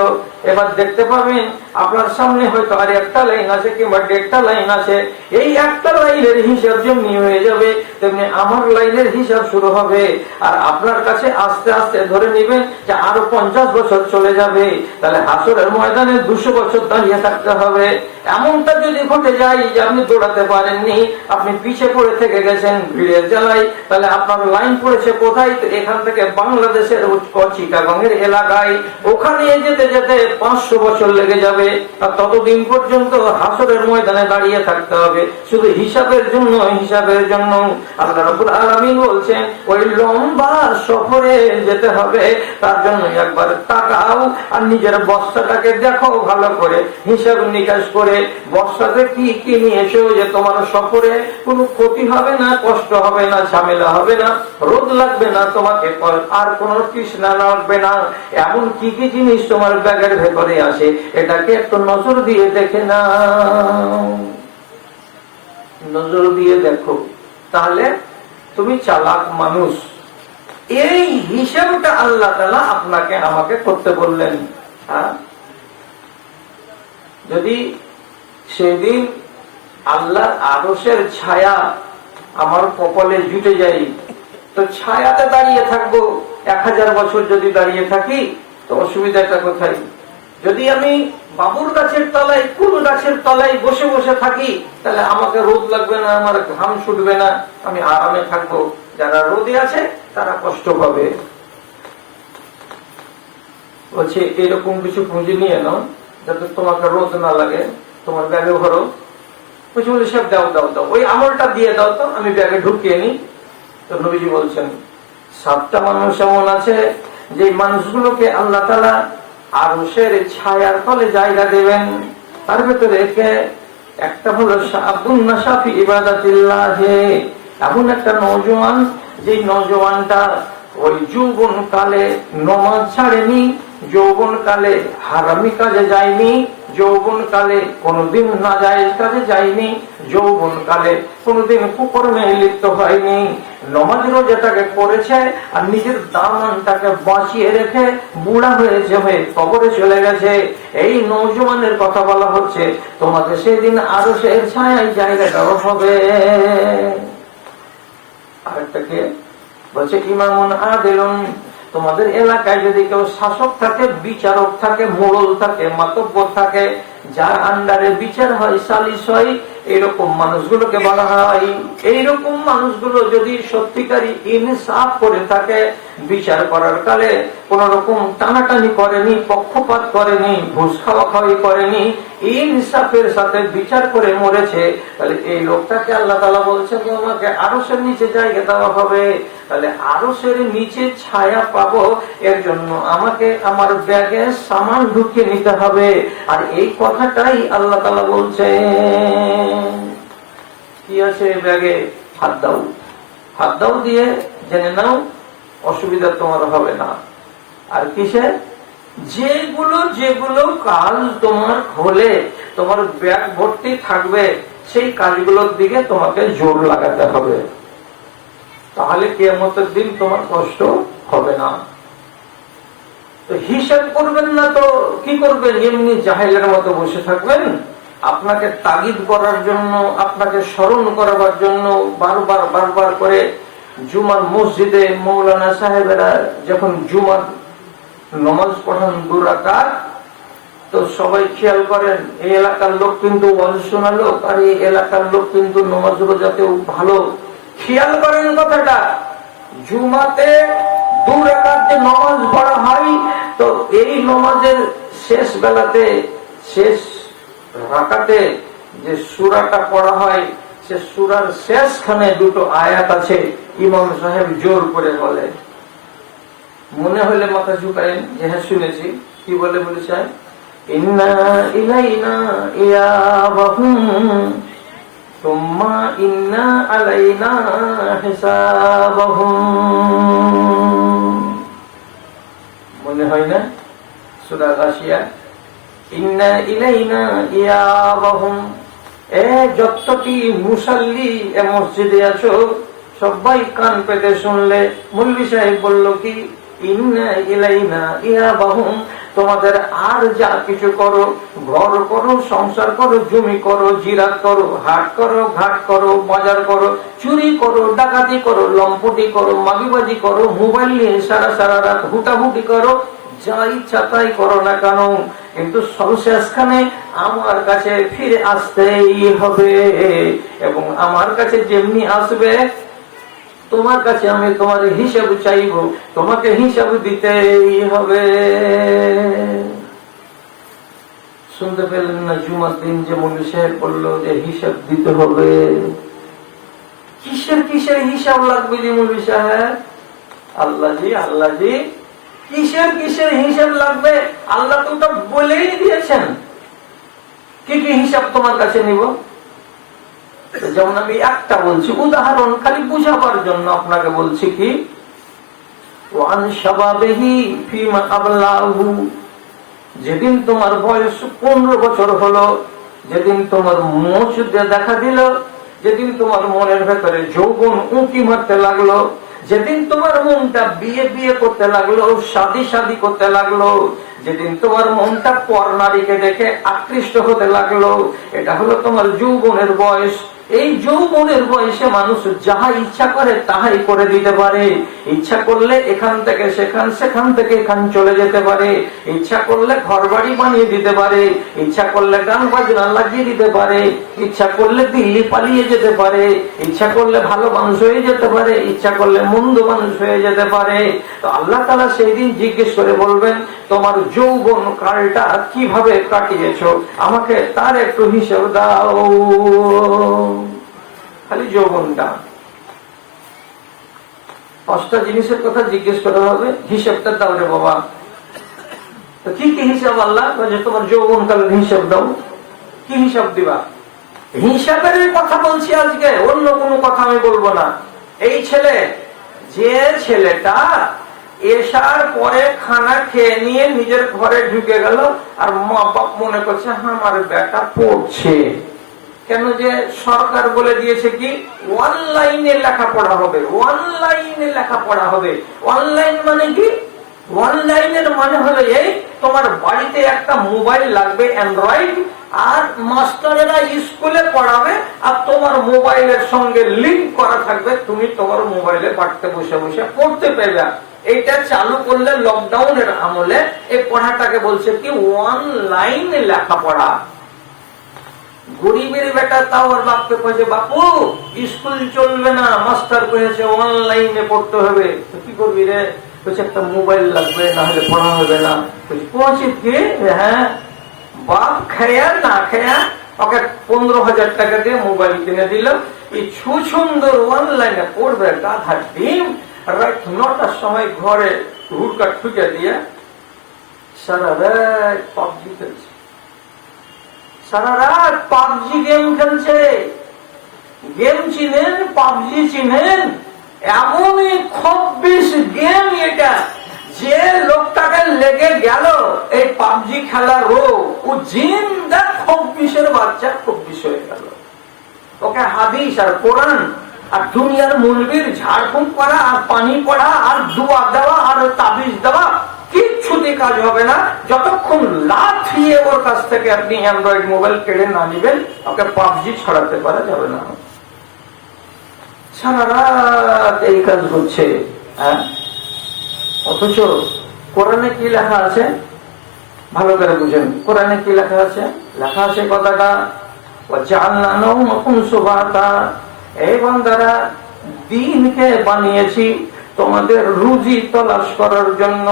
এবার দেখতে পাবেন আপনার সামনে হয়তো আর একটা লাইন আছে কিংবা 1.5টা লাইন আছে। এই একটা লাইনের হিসাব যেমনি হয়ে যাবে তেমনি আমার লাইনের হিসাব শুরু হবে। আর আপনার কাছে আস্তে আস্তে ধরে নেবেন যে আরো 50 বছর চলে যাবে। তাহলে হাসরের ময়দানে 200 বছর দাঁড়িয়ে থাকতে হবে। এমনটা যদি ঘটে যায় যে আপনি দৌড়াতে পারেননি, আপনি পিছিয়ে পড়ে থেকে গেছেন ভিড়ের জ্বালায়, তাহলে আপনার লাইন পড়েছে কোথায়? তো এখান থেকে বাংলাদেশের চিটাগংয়ের এলাকায়। ওখানে যেতে যেতে 500 বছর লেগে যাবে। আর ততদিন পর্যন্ত হাসরের ময়দানে দাঁড়িয়ে থাকতে হবে শুধু হিসাবের জন্য, হিসাবের জন্য। আল্লাহ রাব্বুল আলামিন বলছেন ওই লম্বা সফরে যেতে হবে, তার জন্য একবার তাকাও আর নিজের বস্তাটাকে দেখো ভালো করে, হিসাব নিকাশ করে বস্তাতে কি কি নিয়েছো, যে তোমার সফরে কোনো ক্ষতি হবে না, কষ্ট হবে না, ঝামেলা হবে না, রোদ লাগবে না তোমাকে, আর কোনো তৃষ্ণা লাগবে না। এমন কি কি জিনিস তোমার ব্যাগের ভেতরে আছে এটাকে একটু নজর দিয়ে দেখে না, নজর দিয়ে দেখো, তাহলে তুমি চালাক মানুষ। এই হিসাবটা আল্লাহ তাআলা আপনাকে আমাকে করতে বললেন। হ্যাঁ, যদি সেদিন আল্লাহর আরশের ছায়া আমার কপালে জুটে যায় তো ছায়াতে দাঁড়িয়ে থাকবো। 1000 বছর যদি দাঁড়িয়ে থাকি তো অসুবিধাটা কোথায়? যদি আমি বাবুর গাছের তলায়, কোন গাছের তলায় বসে বসে থাকি তাহলে আমাকে রোদ লাগবে না, আমার ঘাম ছুটবে না, আমি আরামে থাকবো। যারা রোদে আছে তারা কষ্ট পাবে। বলছে এরকম কিছু পুঁজি নিয়ে নাও যাতে তোমাকে রোদ না লাগে, তোমার ব্যাগে ভরো। কিছু বলে সব দাও দাও দাও, ওই আমলটা দিয়ে দাও তো আমি ব্যাগে ঢুকিয়ে নিই। তো নবীজি বলছেন 7টা মানুষ এমন আছে যে মানুষগুলোকে আল্লাহ তাআলা আরশের ছায়ার তলে জায়গা দেবেন। তার ভেতরে একটা হলো শাবুন নাশা ফি ইবাদাতিল্লাহ, এমন একটা নওজোয়ান যে নওজোয়ানটা ওই যৌবন কালে নামাজ ছাড়েনি, যৌবন কালে হারামি কাজে যায়নি, যৌবন কালে কোনদিন নাজায়েজ কাজে যায়নি, যৌবন কালে কোনদিন কুকর্মে লিপ্ত হয়নি, নামাজ রোজাটাকে করেছে আর নিজের দামানটাকে বাঁচিয়ে রেখে বুড়া হয়েছে, হয়ে কবরে চলে গেছে। এই নওজোয়ানের কথা বলা হচ্ছে, তোমাকে সেদিন আরশের ছায়ায় জায়গা দেওয়া হবে। আরেকটাকে বলছে ইমামুন আদিলুন, তোমাদের এলাকায় যদি কেউ শাসক থাকে, বিচারক থাকে, মোড়ল থাকে, মাতব্বর থাকে, যার আন্ডারে বিচার হয়, সালিশ হয়, এরকম মানুষগুলোকে বলা হয়। এইরকম মানুষগুলো যদি সত্যিকারী ইনসাফ করে থাকে, বিচার করার কালে কোন রকম টানাটানি করেনি, পক্ষপাত করেনি, ঘুষ খাওয়া খাওয়ি করেনি, ইনসাফের সাথে বিচার করে মরেছে, তাহলে এই লোকটাকে আল্লাহ তাআলা বলছেন যে আমাকে আরশের নিচে জায়গা দেওয়া হবে। তাহলে আরশের নিচে ছায়া পাবো, এর জন্য আমাকে আমার ব্যাগে সামান ঢুকিয়ে নিতে হবে। আর এই কথাটাই আল্লাহ তাআলা বলছেন। কি আছে ব্যাগে? হাত দাও, হাত দাও দিয়ে জেনে নাও, অসুবিধা তোমার হবে না। আর কিসে? যেগুলো যেগুলো কাজ তোমার হলে তোমার ব্যাগ ভর্তি থাকবে, সেই কাজগুলোর দিকে তোমাকে জোর লাগাতে হবে, তাহলে কিয়ামতের দিন তোমার কষ্ট হবে না। তো হিসাব করবেন না তো কি করবেন? এমনি জাহেলের মতো বসে থাকবেন? আপনাকে তাগিদ করার জন্য, আপনাকে স্মরণ করাবার জন্য বারবার বারবার করে জুমার মসজিদে মৌলানা সাহেবেরা যখন জুমার নামাজ পড়ান 2 রাকাত, তো সবাই খেয়াল করেন এই এলাকার লোক কিন্তু ওয়াজ লোক, আর এই এলাকার লোক কিন্তু নামাজ রোজাতেও ভালো। খেয়াল করেন কথাটা, জুমাতে 2 রাকাত যে নামাজ পড়া হয়, তো এই নামাজের শেষ বেলাতে, শেষ রাকাতে যে সূরাটা পড়া হয়, সে সূরার শেষখানে 2টো আয়াত আছে, ইমাম সাহেব জোর করে বলে। মনে হলে মাথা ঝুঁকায়েন যে হ্যাঁ শুনেছি। কি বলে বলেছেন? ইন্না ইলাইনা ইয়াবাহুম সুম্মা ইন্না আলাইনা হিসাবাহুম। মনে হয় না? সূরা গাশিয়া, ইন্না ইলাইনা ইয়াবাহুম। যতটি মুসাল্লি এ মসজিদে আছো, সবাই কান পেতে শুনলে। মৌলভী সাহেব বলল কি, ইন্না ইলাইনা ইয়াবাহুম, তোমাদের আর যা কিছু করো, ঘর করো, সংসার করো, জমি করো, জিরাত করো, হাট করো, ঘাট করো, বাজার করো, চুরি করো, ডাকাতি করো, লম্পটি করো, মাগিবাজি করো, মোবাইল নিয়ে সারা সারা রাত হুটাহুটি করো, যা ইচ্ছা তাই করো না কেন, কিন্তু সর্বশেষখানে আমার কাছে ফিরে আসতেই হবে। এবং আমার কাছে যেমনি আসবে, তোমার কাছে আমি তোমার হিসাব চাইব, তোমাকে হিসাব দিতেই হবে। শুনতে পেলেন না জুমার দিন যে মৌলভী সাহেব বললো যে হিসাব দিতে হবে? কিসের কিসের হিসাব লাগবে যে মৌলভী সাহেব? আল্লাহ জি কিসের কিসের হিসাব লাগবে? আল্লাহ তো ওটা বলেই দিয়েছেন কি কি হিসাব তোমার কাছে নিব। যেমন আমি একটা বলছি উদাহরণ, খালি বুঝাবার জন্য আপনাকে বলছি কি, ওয়ান শাবাবিহি ফিমা আবলাহু, যেদিন তোমার বয়স 15 বছর হলো, যেদিন তোমার মোচ দেখা দিল, যেদিন তোমার মনের ভেতরে যৌবন উঁকি মারতে লাগলো, যেদিন তোমার মনটা বিয়ে বিয়ে করতে লাগলো, শাদী শাদী করতে লাগলো, যেদিন তোমার মনটা পর নারীকে দেখে আকৃষ্ট হতে লাগলো, এটা হলো তোমার যৌবনের বয়স। এই যৌবনের বয়সে মানুষ যাহা ইচ্ছা করে তাহাই করে দিতে পারে। ইচ্ছা করলে এখান থেকে সেখান, সেখান থেকে এখান চলে যেতে পারে, ইচ্ছা করলে ঘর বাড়ি বানিয়ে দিতে পারে, ইচ্ছা করলে গান বাজনা লাগিয়ে দিতে পারে, ইচ্ছা করলে দিল্লি পালিয়ে যেতে পারে, ইচ্ছা করলে ভালো মানুষ হয়ে যেতে পারে, ইচ্ছা করলে মন্দ মানুষ হয়ে যেতে পারে। তো আল্লাহ তাআলা সেই দিন জিজ্ঞেস করে বলবেন, তোমার যৌবন কালটা কিভাবে কাটিয়েছো, আমাকে তার একটু হিসাব দাও। খালি যৌবনটা, 5টা জিনিসের কথা জিজ্ঞেস করা হবে, হিসাবটা দাও রে বাবা। তো কি কি হিসাব? আল্লাহ বলে তোমার যৌবন কালের হিসাব দাও। কি হিসাব দিবা? হিসাবের কথা বলছি আজকে, অন্য কোনো কথা আমি বলবো না। এই ছেলে, যে ছেলেটা এসার পরে খানা খেয়ে নিয়ে নিজের ঘরে ঢুকে গেল, আর মা বাপ মনে করছে আমার বেটা পড়ছে, কেন যে সরকার বলে দিয়েছে কি অনলাইনে লেখাপড়া হবে, অনলাইনে লেখাপড়া হবে। অনলাইন মানে কি? অনলাইনের মানে হলো এই, তোমার বাড়িতে একটা মোবাইল লাগবে অ্যান্ড্রয়েড, আর মাস্টারেরা স্কুলে পড়াবে, আর তোমার মোবাইলের সঙ্গে লিংক করা থাকবে, তুমি তোমার মোবাইলে পাঠতে বসে বসে পড়তে পেবে। এটা চালু করলে লকডাউনের আমলে এই পড়াটাকে বলছে কি অনলাইন লেখাপড়া। গরিবের বেটা তাও আর বাপকে কয়েছে, বাপু স্কুল চলবে না, মাস্টার কয়েছে অনলাইনে পড়তে হবে। তো কি করবি রে? বলছে একটা মোবাইল লাগবে, না হলে পড়া হবে না। পৌঁছে কি? হ্যাঁ, বাপ খেয়া না খেয়া ওকে 15,000 টাকা দিয়ে মোবাইল কিনে দিল। এই সুন্দর অনলাইনে পড়বে গাধা ডিম। রাত 9টার সময় ঘরে হুড়কা ঠুকে দিয়ে সারা রাত পাবজি খেলছে, সারা রাত পাবজি গেম খেলছে। গেম চিনেন? পাবজি চিনেন? এমনই 26 গেম এটা, যে লোকটাকে লেগে গেল এই পাবজি খেলার রোগ, ও জিন্দা 26-এর বাচ্চা 26 হয়ে গেল। ওকে হাদিস আর কোরআন আর দুনিয়ার মৌলবীর ঝাড়ফুঁক করা আর পানি পড়া আর দুয়া দেওয়া আর তাবিজ দেওয়া কিচ্ছুতে কাজ হবে না, যতক্ষণ লাফিয়ে ওর কাছ থেকে আপনি অ্যান্ড্রয়েড মোবাইল কেড়ে না নিবেন, ওকে পাবজি ছড়াতে পারা যাবে না। সারা রাত এই কাজ করছে। হ্যাঁ, অথচ কোরআনে কি লেখা আছে ভালো করে বুঝেন। কোরআনে কি লেখা আছে? লেখা আছে কথাটা এই বান্দারা, দিনকে বানিয়েছি তোমাদের রুজি তলাশ করার জন্য।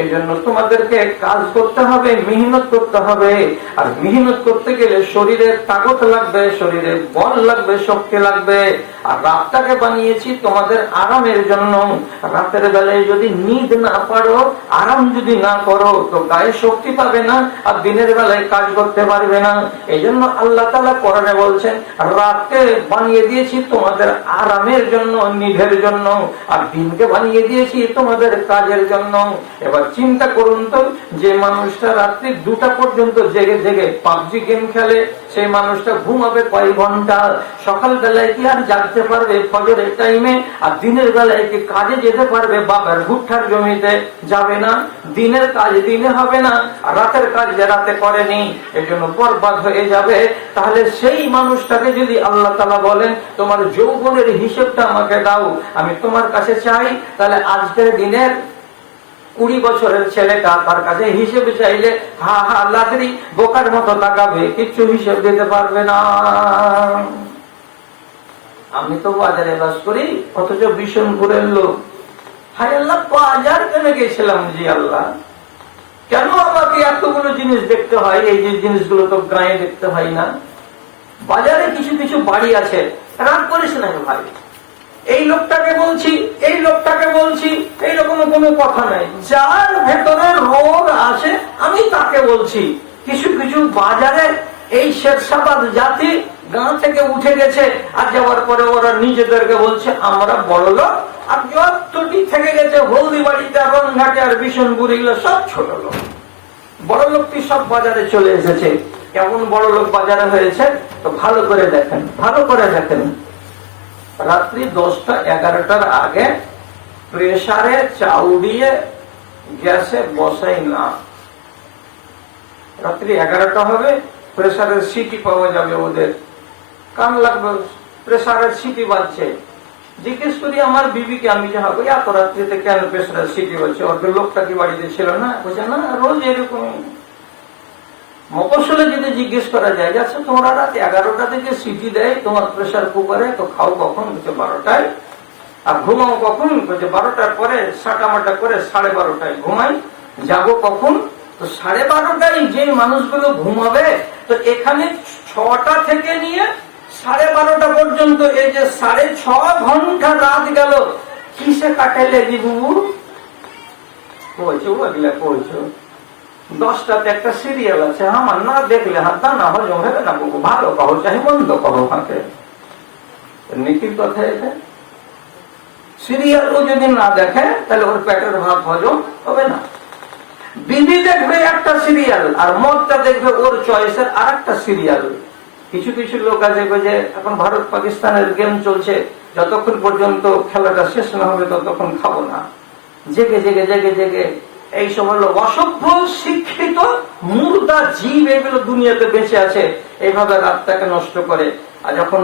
এই জন্য তোমাদেরকে কাজ করতে হবে, মেহনত করতে হবে। আর মেহনত করতে গেলে শরীরের তাকত লাগবে, শরীরে বল লাগবে, শক্তি লাগবে। আর রাতটাকে বানিয়েছি তোমাদের আরামের জন্য। রাতের বেলায় যদি নিদ না পারো, আরাম যদি না করো, তো গায়ে শক্তি পাবে না, আর দিনের বেলায় কাজ করতে পারবে না। এই জন্য আল্লাহ তাআলা কোরআনে বলছেন, রাতকে বানিয়ে দিয়েছি তোমাদের আরামের জন্য, নিধের জন্য, আর দিনকে বানিয়ে দিয়েছি তোমাদের কাজের জন্য। এবার এবার চিন্তা করুন তো, যে মানুষটা রাত্রি 2টা পর্যন্ত জেগে জেগে পাবজি গেম খেলে, সেই মানুষটা ঘুমাবে কয় ঘন্টা? সকাল বেলায় কি আর জাগতে পারবে ফজরের টাইমে? আর দিনের বেলায় কি কাজে যেতে পারবে? বাবার ভুট্টার জমিতে যাবে না। দিনের কাজ দিনে হবে না, আর রাতের কাজ যে রাতে করেনি, এই জন্য বরবাদ হয়ে যাবে। তাহলে সেই মানুষটাকে যদি আল্লাহ তাআলা বলেন তোমার যৌবনের হিসেবটা আমাকে দাও, আমি তোমার কাছে চাই, তাহলে আজকের দিনের 20 বছরের ছেলেটা তার কাছে হিসেব চাইলে হা হা লাদরি বোকার মতো তাকাবে, কিচ্ছু হিসেব দিতে পারবে না। আমি তো বাজারে বাস করি, অথচ বিশনপুরের লোক। হায় আল্লাহ, বাজার কেন গেছিলাম? জি আল্লাহ, কেন আমাকে এতগুলো জিনিস দেখতে হয়? এই যে জিনিসগুলো তো গায়ে দেখতে হয় না। বাজারে কিছু কিছু বাড়ি আছে, রাগ করিস না ভাই, এই লোকটাকে বলছি, এই লোকটাকে বলছি, এইরকম কোনো কথা নাই। যার ভেতরে রোগ আছে আমি তাকে বলছি। কিছু কিছু বাজারে এই শেরশাবাদ জাতি গাঁ থেকে উঠে গেছে, আর যাওয়ার পরে ওরা নিজেদেরকে বলছে আমরা বড় লোক, আর যতটি থেকে গেছে হলদিবাড়িতে, রনঘাটে আর বিশনপুর, এগুলো সব ছোট লোক। বড় লোকটি সব বাজারে চলে এসেছে। কেমন বড় লোক বাজারে হয়েছে তো ভালো করে দেখেন, ভালো করে দেখেন। রাত্রি 10টা 11টার আগে প্রেসারে চাউ দিয়ে গ্যাসে বসাই না। রাত্রি 11টা হবে, প্রেসারের সিটি পাওয়া যাবে, ওদের কান লাগবে, প্রেসারের সিটি বাজছে। জিজ্ঞেস করি আমার বিবিকে, আমি যে হবে এত রাত্রিতে কেন প্রেসারের সিটি বাজছে? ওর লোকটা কি বাড়িতে ছিল না? বলছে না, রোজ এরকমই। মফস্বলে যদি জিজ্ঞেস করা যায়, আচ্ছা তোমরা রাত 11টা থেকে সিটি দেয় তোমার প্রেসার কুকারে, তো খাও কখন? বলছে 12টায়। আর ঘুমাও কখন? বলছে 12টার পরে সাটামাটা করে 12:30টায় ঘুমাই। যাবো কখন? তো 12:30টায় যে মানুষগুলো ঘুমাবে, তো এখানে 6টা থেকে নিয়ে 12:30টা পর্যন্ত এই যে 6.5 ঘন্টা রাত গেল, কিসে কাটাইলে বুবু? কইছো ওগুলা কইছো। 10টাতে একটা সিরিয়াল আছে, আমার না দেখলে হাত না হজম হবে না বাবু, ভালো কহো চাই মন্দ কহো, হাতে নীতির কথা এটা। সিরিয়াল ও যদি না দেখে তাহলে ওর পেটের ভাত হজম হবে না। বিবি দেখবে একটা সিরিয়াল, আর মদটা দেখবে ওর চয়েসের আর একটা সিরিয়াল। কিছু কিছু লোক আছে যে এখন ভারত পাকিস্তানের গেম চলছে, যতক্ষণ পর্যন্ত খেলাটা শেষ না হবে ততক্ষণ খাবো না। জেগে জেগে জেগে জেগে এই সব হলো অসভ্য শিক্ষিত মুর্দা জীব, এগুলো দুনিয়াতে বেঁচে আছে, এইভাবে রাতটাকে নষ্ট করে। আর যখন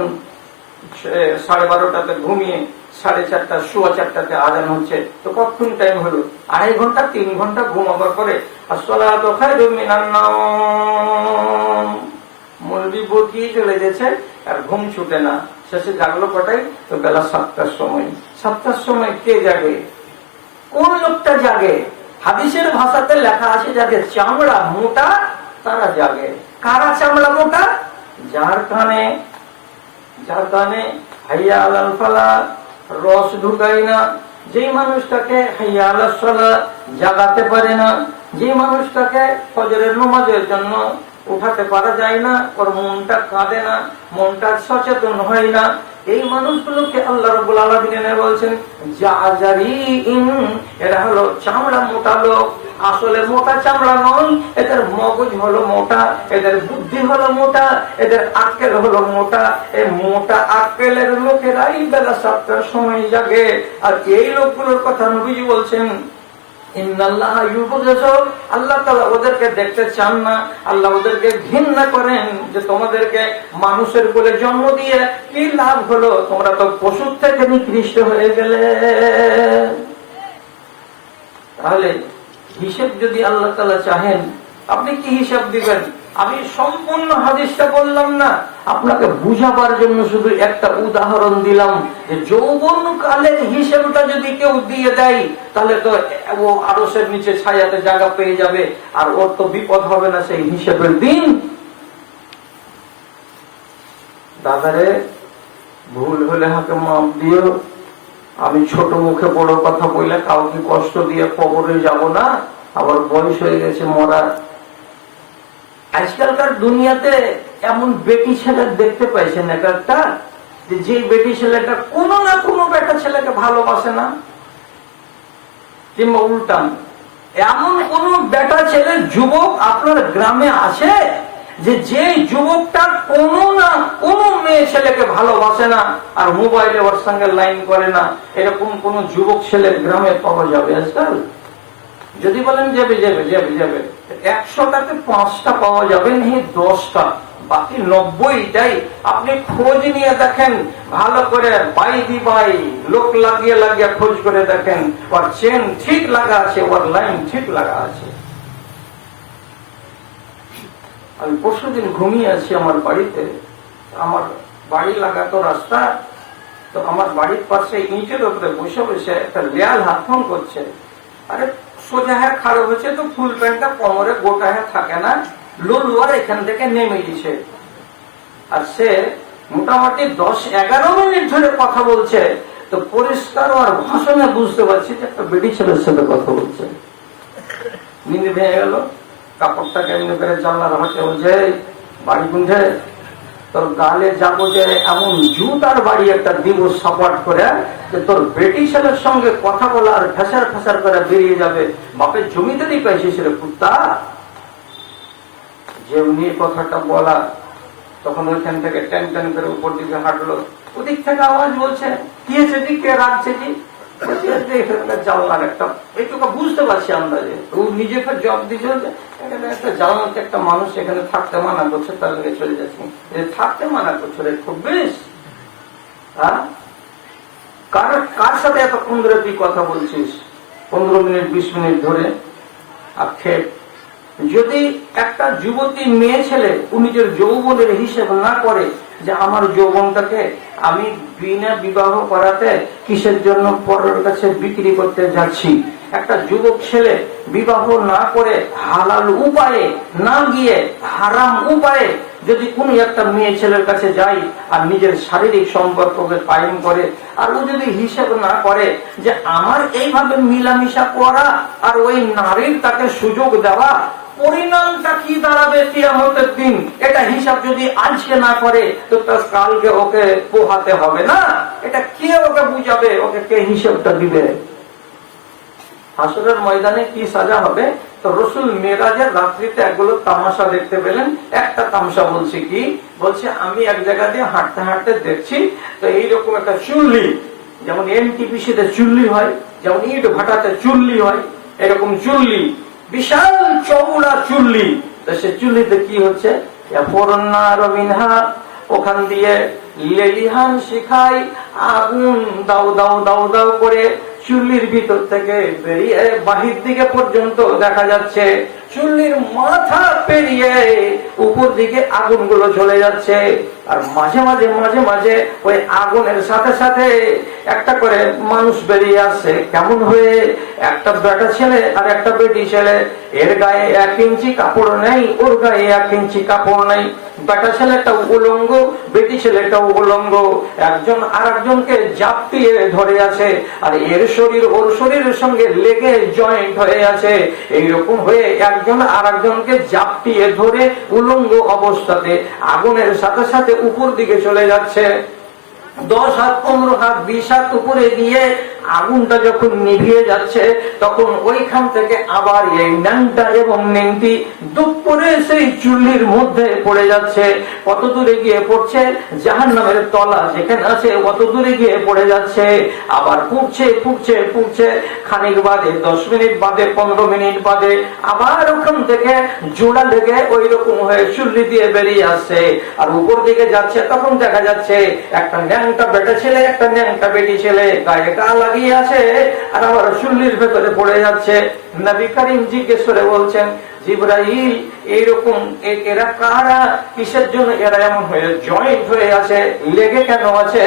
12:30টাতে ঘুমিয়ে 4:30 সোয়া 4টাতে আজান হচ্ছে, তো কখন টাইম হলো? 2.5 ঘন্টা 3 ঘন্টা ঘুমাবার পরে আসসালাতু খায়রুম মিনান নাওম, মৌলবি বকিয়ে চলে গেছে, আর ঘুম ছুটে না। শেষে জাগলো কটাই? তো বেলা 7টার সময়। 7টার সময় কে জাগে? কোন লোকটা জাগে? হাদিসের ভাষাতে লেখা আছে যাদের চামড়া মোটা তারা জাগে। কারা চামড়া মোটা? যার কানে হাইয়া আলাল ফালাহ রস ঢুকায় না, যেই মানুষটাকে হাইয়া আলাস সালাহ জাগাতে পারে না, যে মানুষটাকে ফজরের নামাজের জন্য উঠাতে পারা যায় না, ওর মনটা কাঁদে না, মনটা সচেতন হয় না, এই মানুষগুলোকে আল্লাহ রাব্বুল আলামিন বলছেন জাযারিন, এরা হলো চামড়া মোটা লোক। আসলে মোটা চামড়া নয়, এদের মগজ হলো মোটা, এদের বুদ্ধি হলো মোটা, এদের আক্কেল হলো মোটা। এই মোটা আক্কেলের লোকেরাই বেলা 7টার সময় জাগে। আর এই লোকগুলোর কথা নবীজি বলছেন আল্লাহ তাআলা ওদেরকে দেখতে চান না, আল্লাহ ওদেরকে ঘৃণা করেন। যে তোমাদেরকে মানুষের কোলে জন্ম দিয়ে কি লাভ হলো? তোমরা তো পশুর থেকে নিকৃষ্ট হয়ে গেলে। তাহলে হিসেব যদি আল্লাহ তাআলা চাহেন, আপনি কি হিসাব দিবেন? আমি সম্পূর্ণ হাদিসটা বললাম না, আপনাকে বুঝাবার জন্য শুধু একটা উদাহরণ দিলাম যে যৌবন কালের হিসেবটা যদি কেউ দিয়ে দেয়, তাহলে তো ও আরশের নিচে ছায়াতে জায়গা পেয়ে যাবে, আর ওর তো বিপদ হবে না সেই হিসেবের দিন। দাদারে, ভুল হলে হাতে মাপ দিও। আমি ছোট মুখে বড় কথা বললে কাউকে কষ্ট দিয়ে কবরে যাব না, আবার বয়স হয়ে গেছে মরার। আজকালকার দুনিয়াতে এমন বেটি ছেলে দেখতে পাইছেন এক একটা, যে বেটি ছেলেটা কোনো না কোনো বেটা ছেলেকে ভালোবাসে না, কিংবা উল্টান এমন কোন বেটা ছেলে যুবক আপনার গ্রামে আছে যে যুবকটা কোনো না কোনো মেয়ে ছেলেকে ভালোবাসে না আর মোবাইলে ওর সঙ্গে লাইন করে না? এরকম কোন যুবক ছেলে গ্রামে পাওয়া যাবে আজকাল? যদি বলেন যাবে যাবে যাবে যাবে, 100টাতে 5টা পাওয়া যাবে, নেই 10টা, বাকি 90টাই আপনি খোঁজ নিয়ে দেখেন ভালো করে, বাই দি বাই লোক লাগিয়ে লাগিয়ে খোঁজ করে দেখেন, ওর চেন ঠিক লাগা আছে, ওর লাইন ঠিক লাগা আছে। আমি পরশুদিন ঘুমিয়ে আছি আমার বাড়িতে, আমার বাড়ি লাগাতো রাস্তা, তো আমার বাড়ির পাশে ইটের উপরে বসে বসে একটা লেয়াল হাতফোন করছে। আরে সোজা হ্যাঁ খাড়ো হয়েছে তো ফুল প্যান্টটা কোমরে গোটা হ্যাঁ থাকে না, লোলুয়ার এখান থেকে নেমে গেছে। আর সে মোটামুটি 10-11 মিনিট ধরে কথা বলছে, তো পরিষ্কার আর ভাষণে বুঝতে পারছি যে একটা বেটি ছেলের সাথে কথা বলছে। নিন্দে ভেঙে গেল, কাপড়টাকে এমনি করে জানলার হাতে বলছে, বাড়ি কুণ্ঠে তোর গালে যাবো যে এমন জুতার বাড়ি একটা দিব সাপোর্ট করে যে তোর বেটি ছেলের সঙ্গে কথা বলা আর ফেসার ফেসার করে বেরিয়ে যাবে, বাপের জমিদারি পাইছিস রে কুত্তা। যে উনি কথাটা বলা, তখন ওইখান থেকে টেন টেন করে উপর দিকে হাঁটলো, ওদিক থেকে আওয়াজ বলছে, কি হয়েছে জি, কে রাখছে জি? জানলার একটা এইটুকু বুঝতে পারছি আন্দাজে, ও নিজেকে জব দিয়েছিল যে একটা জানলাতে একটা মানুষ এখানে থাকতে মানা করছে, তার লেগে চলে যাচ্ছে। থাকতে মানা করছো রে, খুব বেশ। হ্যাঁ, কার সাথে এতক্ষণ ধরে তুই কথা বলছিস? 15 মিনিট 20 মিনিট ধরে আক্ষেপ। যদি একটা যুবতী মেয়ে ছেলে নিজের যৌবনের হিসেব না করে যে আমার যৌবনটাকে আমি বিনা বিবাহ করাতে কিসের জন্য পরের কাছে বিক্রি করতে যাচ্ছি, একটা যুবক ছেলে বিবাহ না করে হালাল উপায়ে না গিয়ে হারাম উপায়ে যদি কোন একটা মেয়ে ছেলের কাছে যাই আর নিজের শারীরিক সম্পর্ককে কায়েম করে, আর ও যদি হিসেব না করে যে আমার এইভাবে মিলামিশা করা আর ওই নারীর তাকে সুযোগ দেওয়া, পরিণামটা কি দাঁড়াবে কিয়ামতের দিন, এটা হিসাব যদি আজকে না করে তো তার কালকে ওকে পোহাতে হবে না? এটা কে ওকে বুঝাবে, ওকে কে হিসাবটা দিবে? হাসরের ময়দানে কি সাজা হবে? তো রসুল মেরাজের রাত্রিতে একগুলো তামাশা দেখতে পেলেন। একটা তামাশা বলছে কি, বলছে আমি এক জায়গা দিয়ে হাঁটতে হাঁটতে দেখছি, তো এইরকম একটা চুল্লি, যেমন এনটিপিসিতে চুল্লি হয়, যেমন ইট ভাটাতে চুল্লি হয়, এরকম চুল্লি, বিশাল চওড়া চুল্লি। তো সে চুল্লিতে কি হচ্ছে, ওখান দিয়ে লেলিহান শিখাই আগুন দাও দাও দাও দাও করে চুল্লির ভিতর থেকে বেরিয়ে বাহির দিকে পর্যন্ত দেখা যাচ্ছে। চুল্লির মাথা পেরিয়ে উপর দিকে আগুনগুলো চলে যাচ্ছে, আর মাঝে মাঝে মাঝে মাঝে ওই আগুনের সাথে সাথে একটা করে মানুষ বেরিয়ে আসছে। কেমন হয়ে? একটা বেটা ছেলে আর একটা বেটি ছেলে, এর গায়ে 1 ইঞ্চি কাপড় নেই, ওর গায়ে 1 ইঞ্চি কাপড় নেই। বেটা ছেলেটাও উলঙ্গ, বেটি ছেলেটাও উলঙ্গ, একজন আর একজনকে জাপটিয়ে ধরে আছে, আর এর শরীর ওর শরীরের সঙ্গে লেগে জয়েন্ট হয়ে আছে। এইরকম হয়ে একজন আর একজনকে জাপটিয়ে ধরে উলঙ্গ অবস্থাতে আগুনের সাথে সাথে উপর দিকে চলে যাচ্ছে। 10 হাত 15 হাত 20 হাত উপরে গিয়ে আগুনটা যখন নিভিয়ে যাচ্ছে, তখন ওইখান থেকে আবার এই ন্যাংটা এবং নেংটি দুপুরে সেই চুল্লির মধ্যে পড়ে যাচ্ছে। কত দূরে গিয়ে পড়ছে? জাহান্নামের তলা যেখানে আছে কত দূরে গিয়ে পড়ে যাচ্ছে। আবার পুড়ছে পুড়ছে পুড়ছে, খানিক বাদে 10 মিনিট বাদে 15 মিনিট বাদে আবার ওখান থেকে জোড়া লেগে ওই রকম হয়ে চুল্লি দিয়ে বেরিয়ে আসছে, আর উপর দিকে যাচ্ছে। তখন দেখা যাচ্ছে একটা ন্যাংটা বেটা ছেলে, একটা ন্যাংটা বেটি ছেলে গায়ে গা লাগিয়ে আছে, আর আবার চুল্লির ভেতরে পড়ে যাচ্ছে। নবী করিম জিজ্ঞেস করে বলছেন, জিবরাইল এইরকম এরা কারা, কিসের জন্য এরা এমন হয়ে জয়েন্ট হয়ে আছে, লেগে কেন আছে,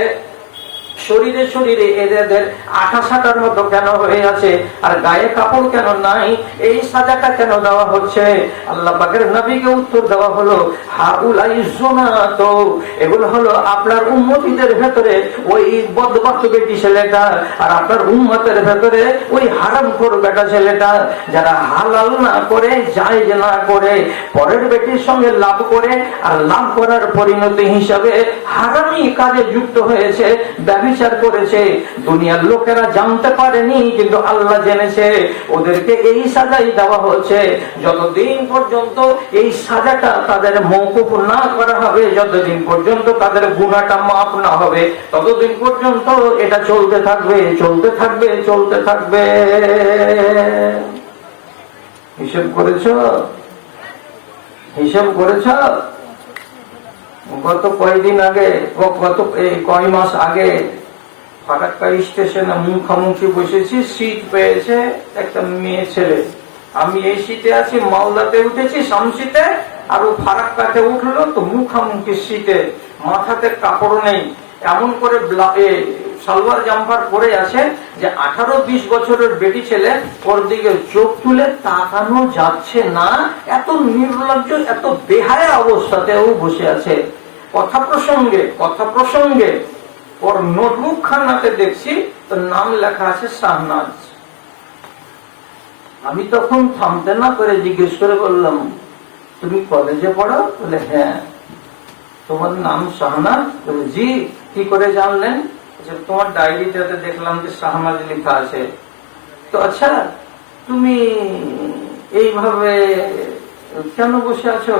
শরীরে শরীরে এদের আঠা সাটার মতো কেন হয়ে আছে, আর গায়ে কাপড় কেন নাই, এই সাজাটা কেন দেওয়া হচ্ছে? আল্লাহ পাকের নবীকে উত্তর দেওয়া হলো, হাউলাই যুনাত, এগুলো হলো আপনার উম্মতীদের ভেতরে ওই বদবক্ত বেটি ছেলেটা, আর আপনার উম্মতের ভেতরে ওই হারামখোর বেটা ছেলেটা, যারা হালাল না করে জায়েজ না করে পরের বেটির সঙ্গে লাভ করে, আর লাভ করার পরিণতি হিসাবে হারামি কাজে যুক্ত হয়েছে, বিচার করেছে, দুনিয়ার লোকেরা জানতে পারেনি কিন্তু আল্লাহ জেনেছে। ওদেরকে এই সাজাই দেওয়া হচ্ছে যতদিন পর্যন্ত এই সাজাটা তাদের মওকুফ না করা হবে, যতদিন পর্যন্ত তাদের গুনাহটা মাফ না হবে, ততদিন পর্যন্ত এটা চলতে থাকবে, চলতে থাকবে, চলতে থাকবে। হিসাব করেছ? হিসাব করেছ? গত কয়েকদিন আগে, কয় মাস আগে ফারাক্কা স্টেশনে মুখামুখি বসেছি, সিট পেয়েছে একটা মেয়ে ছেলে। আমি এই সিটে আছি, মালদাতে উঠেছি শামসিতে, আর ও ফারাক্কাতে উঠলো, তো মুখামুখি সিটে, মাথাতে কাপড় নেই, এমন করে সালোয়ার জাম্পার পরে আছে যে 18-20 বছরের বেটি ছেলে, ওর দিকে চোখ তুলে তাকানো যাচ্ছে না, এত নির্লজ্জ, এত বেহায়া অবস্থাতেও বসে আছে। কথা প্রসঙ্গে ওর নোটবুক খানাতে দেখছি তো নাম লেখা আছে শাহনাজ। আমি তখন থামতে না করে জিজ্ঞেস করে বললাম, তুমি কলেজে পড়ো? বলে হ্যাঁ। তোমার নাম শাহনাজ? বলে জি। কি করে জানলেন? তোমার ডায়েরিটাতে দেখলাম যে শাহনাজ লেখা আছে। তো আচ্ছা, তুমি এইভাবে কেন বসে আছো?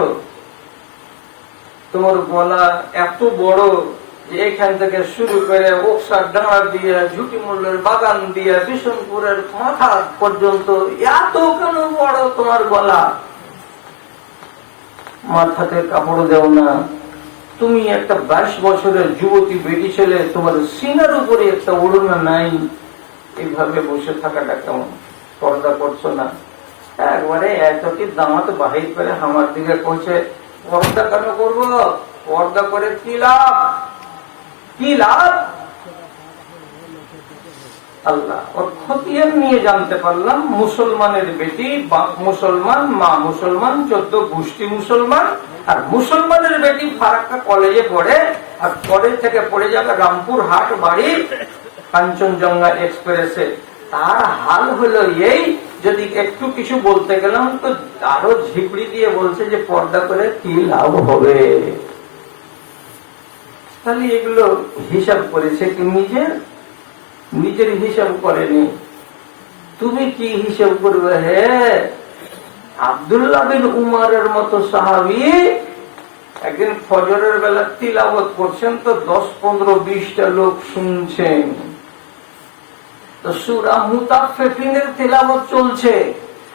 তোমার গলা এত বড় যে এখান থেকে শুরু করে ওকসার ডাঙা দিয়ে, ঝুটি মূল্যের বাগান দিয়ে, বিশনপুরের মাথা পর্যন্ত এত কেন বড় তোমার গলা? মাথাতে কাপড় দেও না? তুমি একটা 22 বছরের যুবতী বেটি ছেলে, তোমার সিনার উপরে একটা ওড়না নাই, এইভাবে বসে থাকাটা কেমন? পর্দা করছো না? একবারে এতটি দামাত বাহির করে আমার দিকে কইছে, পর্দা কেন করবো? পর্দা করে কি লাভ? কি লাভ? আল্লাহ ওর খতিয়ান নিয়ে জানতে পারলাম, মুসলমানের বেটি, মুসলমান মা, মুসলমান 14 গোষ্ঠী মুসলমান, আর মুসলমানের বেটি ফারাক্কা কলেজে পড়ে, আর কলেজ থেকে পড়ে যাবে রামপুর হাট বাড়ি কাঞ্চনজঙ্ঘা এক্সপ্রেসে। তার হাল হলো এই, যদি একটু কিছু বলতে গেলাম তো আরো ঝিপড়ি দিয়ে বলছে যে পর্দা করে কি লাভ হবে। তাহলে এগুলো হিসাব করেছে কি? নিজের হিসাব করেনি। তুমি কি হিসাব করবে? হে আব্দুল্লাহ বিন উমরের মতো সাহাবী একদিন ফজরের বেলা তিলাওয়াত করছেন, তো 10-15-20টা লোক শুনছেন। তো সূরা মুতাফফিফিনের তিলাওয়াত চলছে,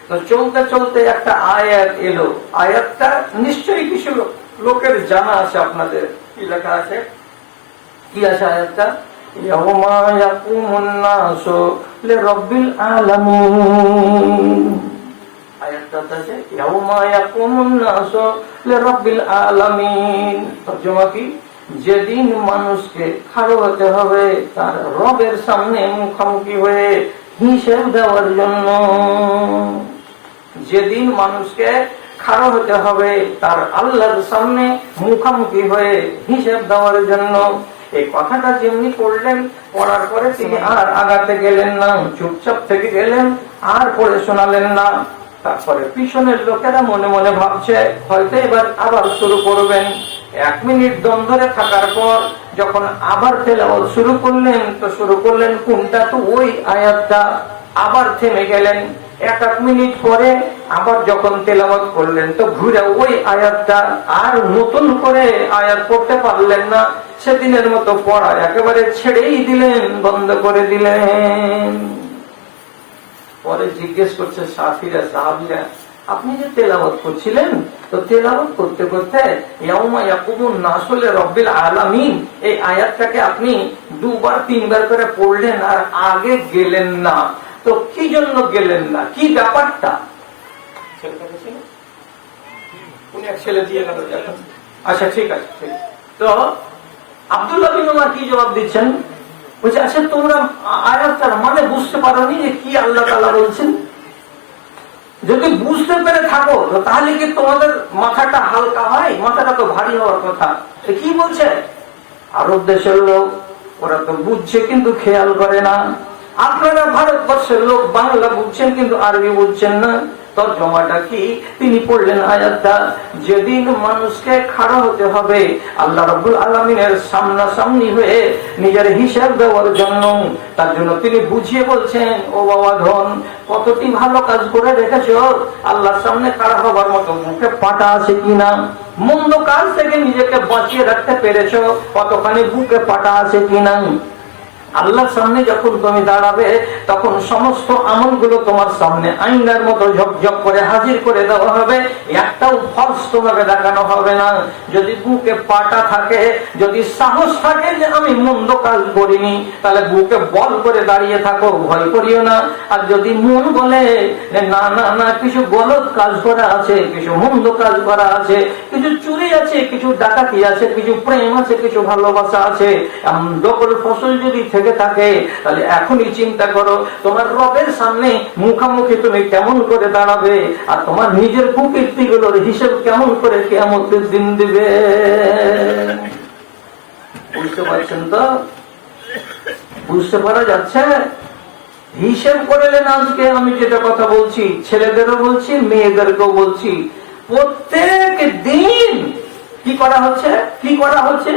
তো চলতে চলতে একটা আয়াত এলো। আয়াতটা নিশ্চয়ই কিছু লোকের জানা আছে আপনাদের। কি লেখা আছে? কি আছে আয়াতটা? ইয়াউমা ইয়াকুমুন নাসু লিরাব্বিল আলামিন। আয়াতটা আছে ইয়াউমা ইয়াকুমুন নাসু লিরাব্বিল আলামিন। তরজমা কি? যেদিন মানুষকে খাড়া হতে হবে তার রবের সামনে মুখোমুখি হয়ে হিসাব দেওয়ার জন্য। যেদিন মানুষকে খাড়া হতে হবে তার আল্লাহর সামনে মুখোমুখি হয়ে হিসাব দেওয়ার জন্য। এই কথাটা যেমনি পড়লেন, পড়ার পরে তিনি আর আগাতে গেলেন না, চুপচাপ থেকে গেলেন, আর পড়ে শোনালেন না। তারপরে পিছনের লোকেরা মনে মনে ভাবছে হয়তো এবার আবার শুরু করবেন। 1 মিনিট দম ধরে থাকার পর যখন আবার তেলাওয়াত শুরু করলেন, তো শুরু করলেন কোনটা? তো ওই আয়াতটা। আবার থেমে গেলেন। 1 মিনিট পরে আবার যখন তেলাওয়াত করলেন, তো ঘুরে ওই আয়াতটা। আর নতুন করে আয়াত পড়তে পারলেন না, সেদিনের মতো পড়া একেবারে ছেড়েই দিলেন, বন্ধ করে দিলেন। পরে জিজ্ঞেস করছে সাহাবীরা, আপনি যে তেলাওয়াত করছিলেন, তো তেলাওয়াত করতে করতে ইয়াউমা ইয়াকুমুন নাসু লিরাব্বিল আলামিন এই আয়াতটাকে আপনি 2-3 বার করে পড়লেন আর আগে গেলেন না, তো কি জন্য গেলেন না? কি ব্যাপারটা? ছেলে দিয়ে গেল। আচ্ছা ঠিক আছে। তো আব্দুল্লাহ বিন উমর কি জবাব দিচ্ছেন? বলছে, আচ্ছা তোমরা আয়াতটার মানে বুঝতে পারোনি যে কি আল্লাহ তাআলা বলছেন? যদি বুঝতে পেরে থাকো তো তাহলে কি তোমাদের মাথাটা হালকা হয়? মাথাটা তো ভারী হওয়ার কথা। কি বলছে? আরব দেশের লোক, ওরা তো বুঝছে কিন্তু খেয়াল করে না। আপনারা ভারতবর্ষের লোক বাংলা বুঝছেন কিন্তু আরবি বুঝছেন না। তর্জমাটা কি? তিনি পড়লেন আয়াতটা, যেদিন মানুষকে খাড়া হতে হবে আল্লাহ রাব্বুল আলামিনের সামনাসামনি হয়ে নিজের হিসাব দেওয়ার জন্য, তার জন্য তিনি বুঝিয়ে বলছেন, ও বাবা ধন, কতটি ভালো কাজ করে রেখেছো, আল্লাহর সামনে খাড়া হবার মতো মুখে পাটা আছে কিনা, মন্দ কাজ থেকে নিজেকে বাঁচিয়ে রাখতে পেরেছো, কতখানি বুকে পাটা আছে কিনা। আল্লাহর সামনে যখন তুমি দাঁড়াবে তখন সমস্ত আমলগুলো তোমার সামনে আইনার মতো ঝকঝক করে হাজির করে দেওয়া হবে, একটাও ফলস তোমাকে দেখানো হবে না। যদি বুকে পাটা থাকে, যদি সাহস থাকে যে আমি মন্দ কাজ করিনি, তাহলে বুকে বল করে দাঁড়িয়ে থাকো, ভয় করিও না। আর যদি মন বলে না না না, কিছু গলত কাজ করা আছে, কিছু মন্দ কাজ করা আছে, কিছু চুরি আছে, কিছু ডাকাতি আছে, কিছু প্রেম আছে, কিছু ভালোবাসা আছে, ডবল ফসল যদি থাকে, তাহলে এখনই চিন্তা করো তোমার রবের সামনে মুখামুখি তুমি কেমন করে দাঁড়াবে, আর তোমার নিজের কুকীর্তিগুলোর হিসেব কেমন করে কিয়ামতের দিন দিবে। বুঝতে পারছেন তো? বুঝতে পারা যাচ্ছে? হিসেব করলেন। আজকে আমি যেটা কথা বলছি, ছেলেদেরও বলছি, মেয়েদেরকেও বলছি, প্রত্যেক দিন কি করা হচ্ছে? কি করা হচ্ছে?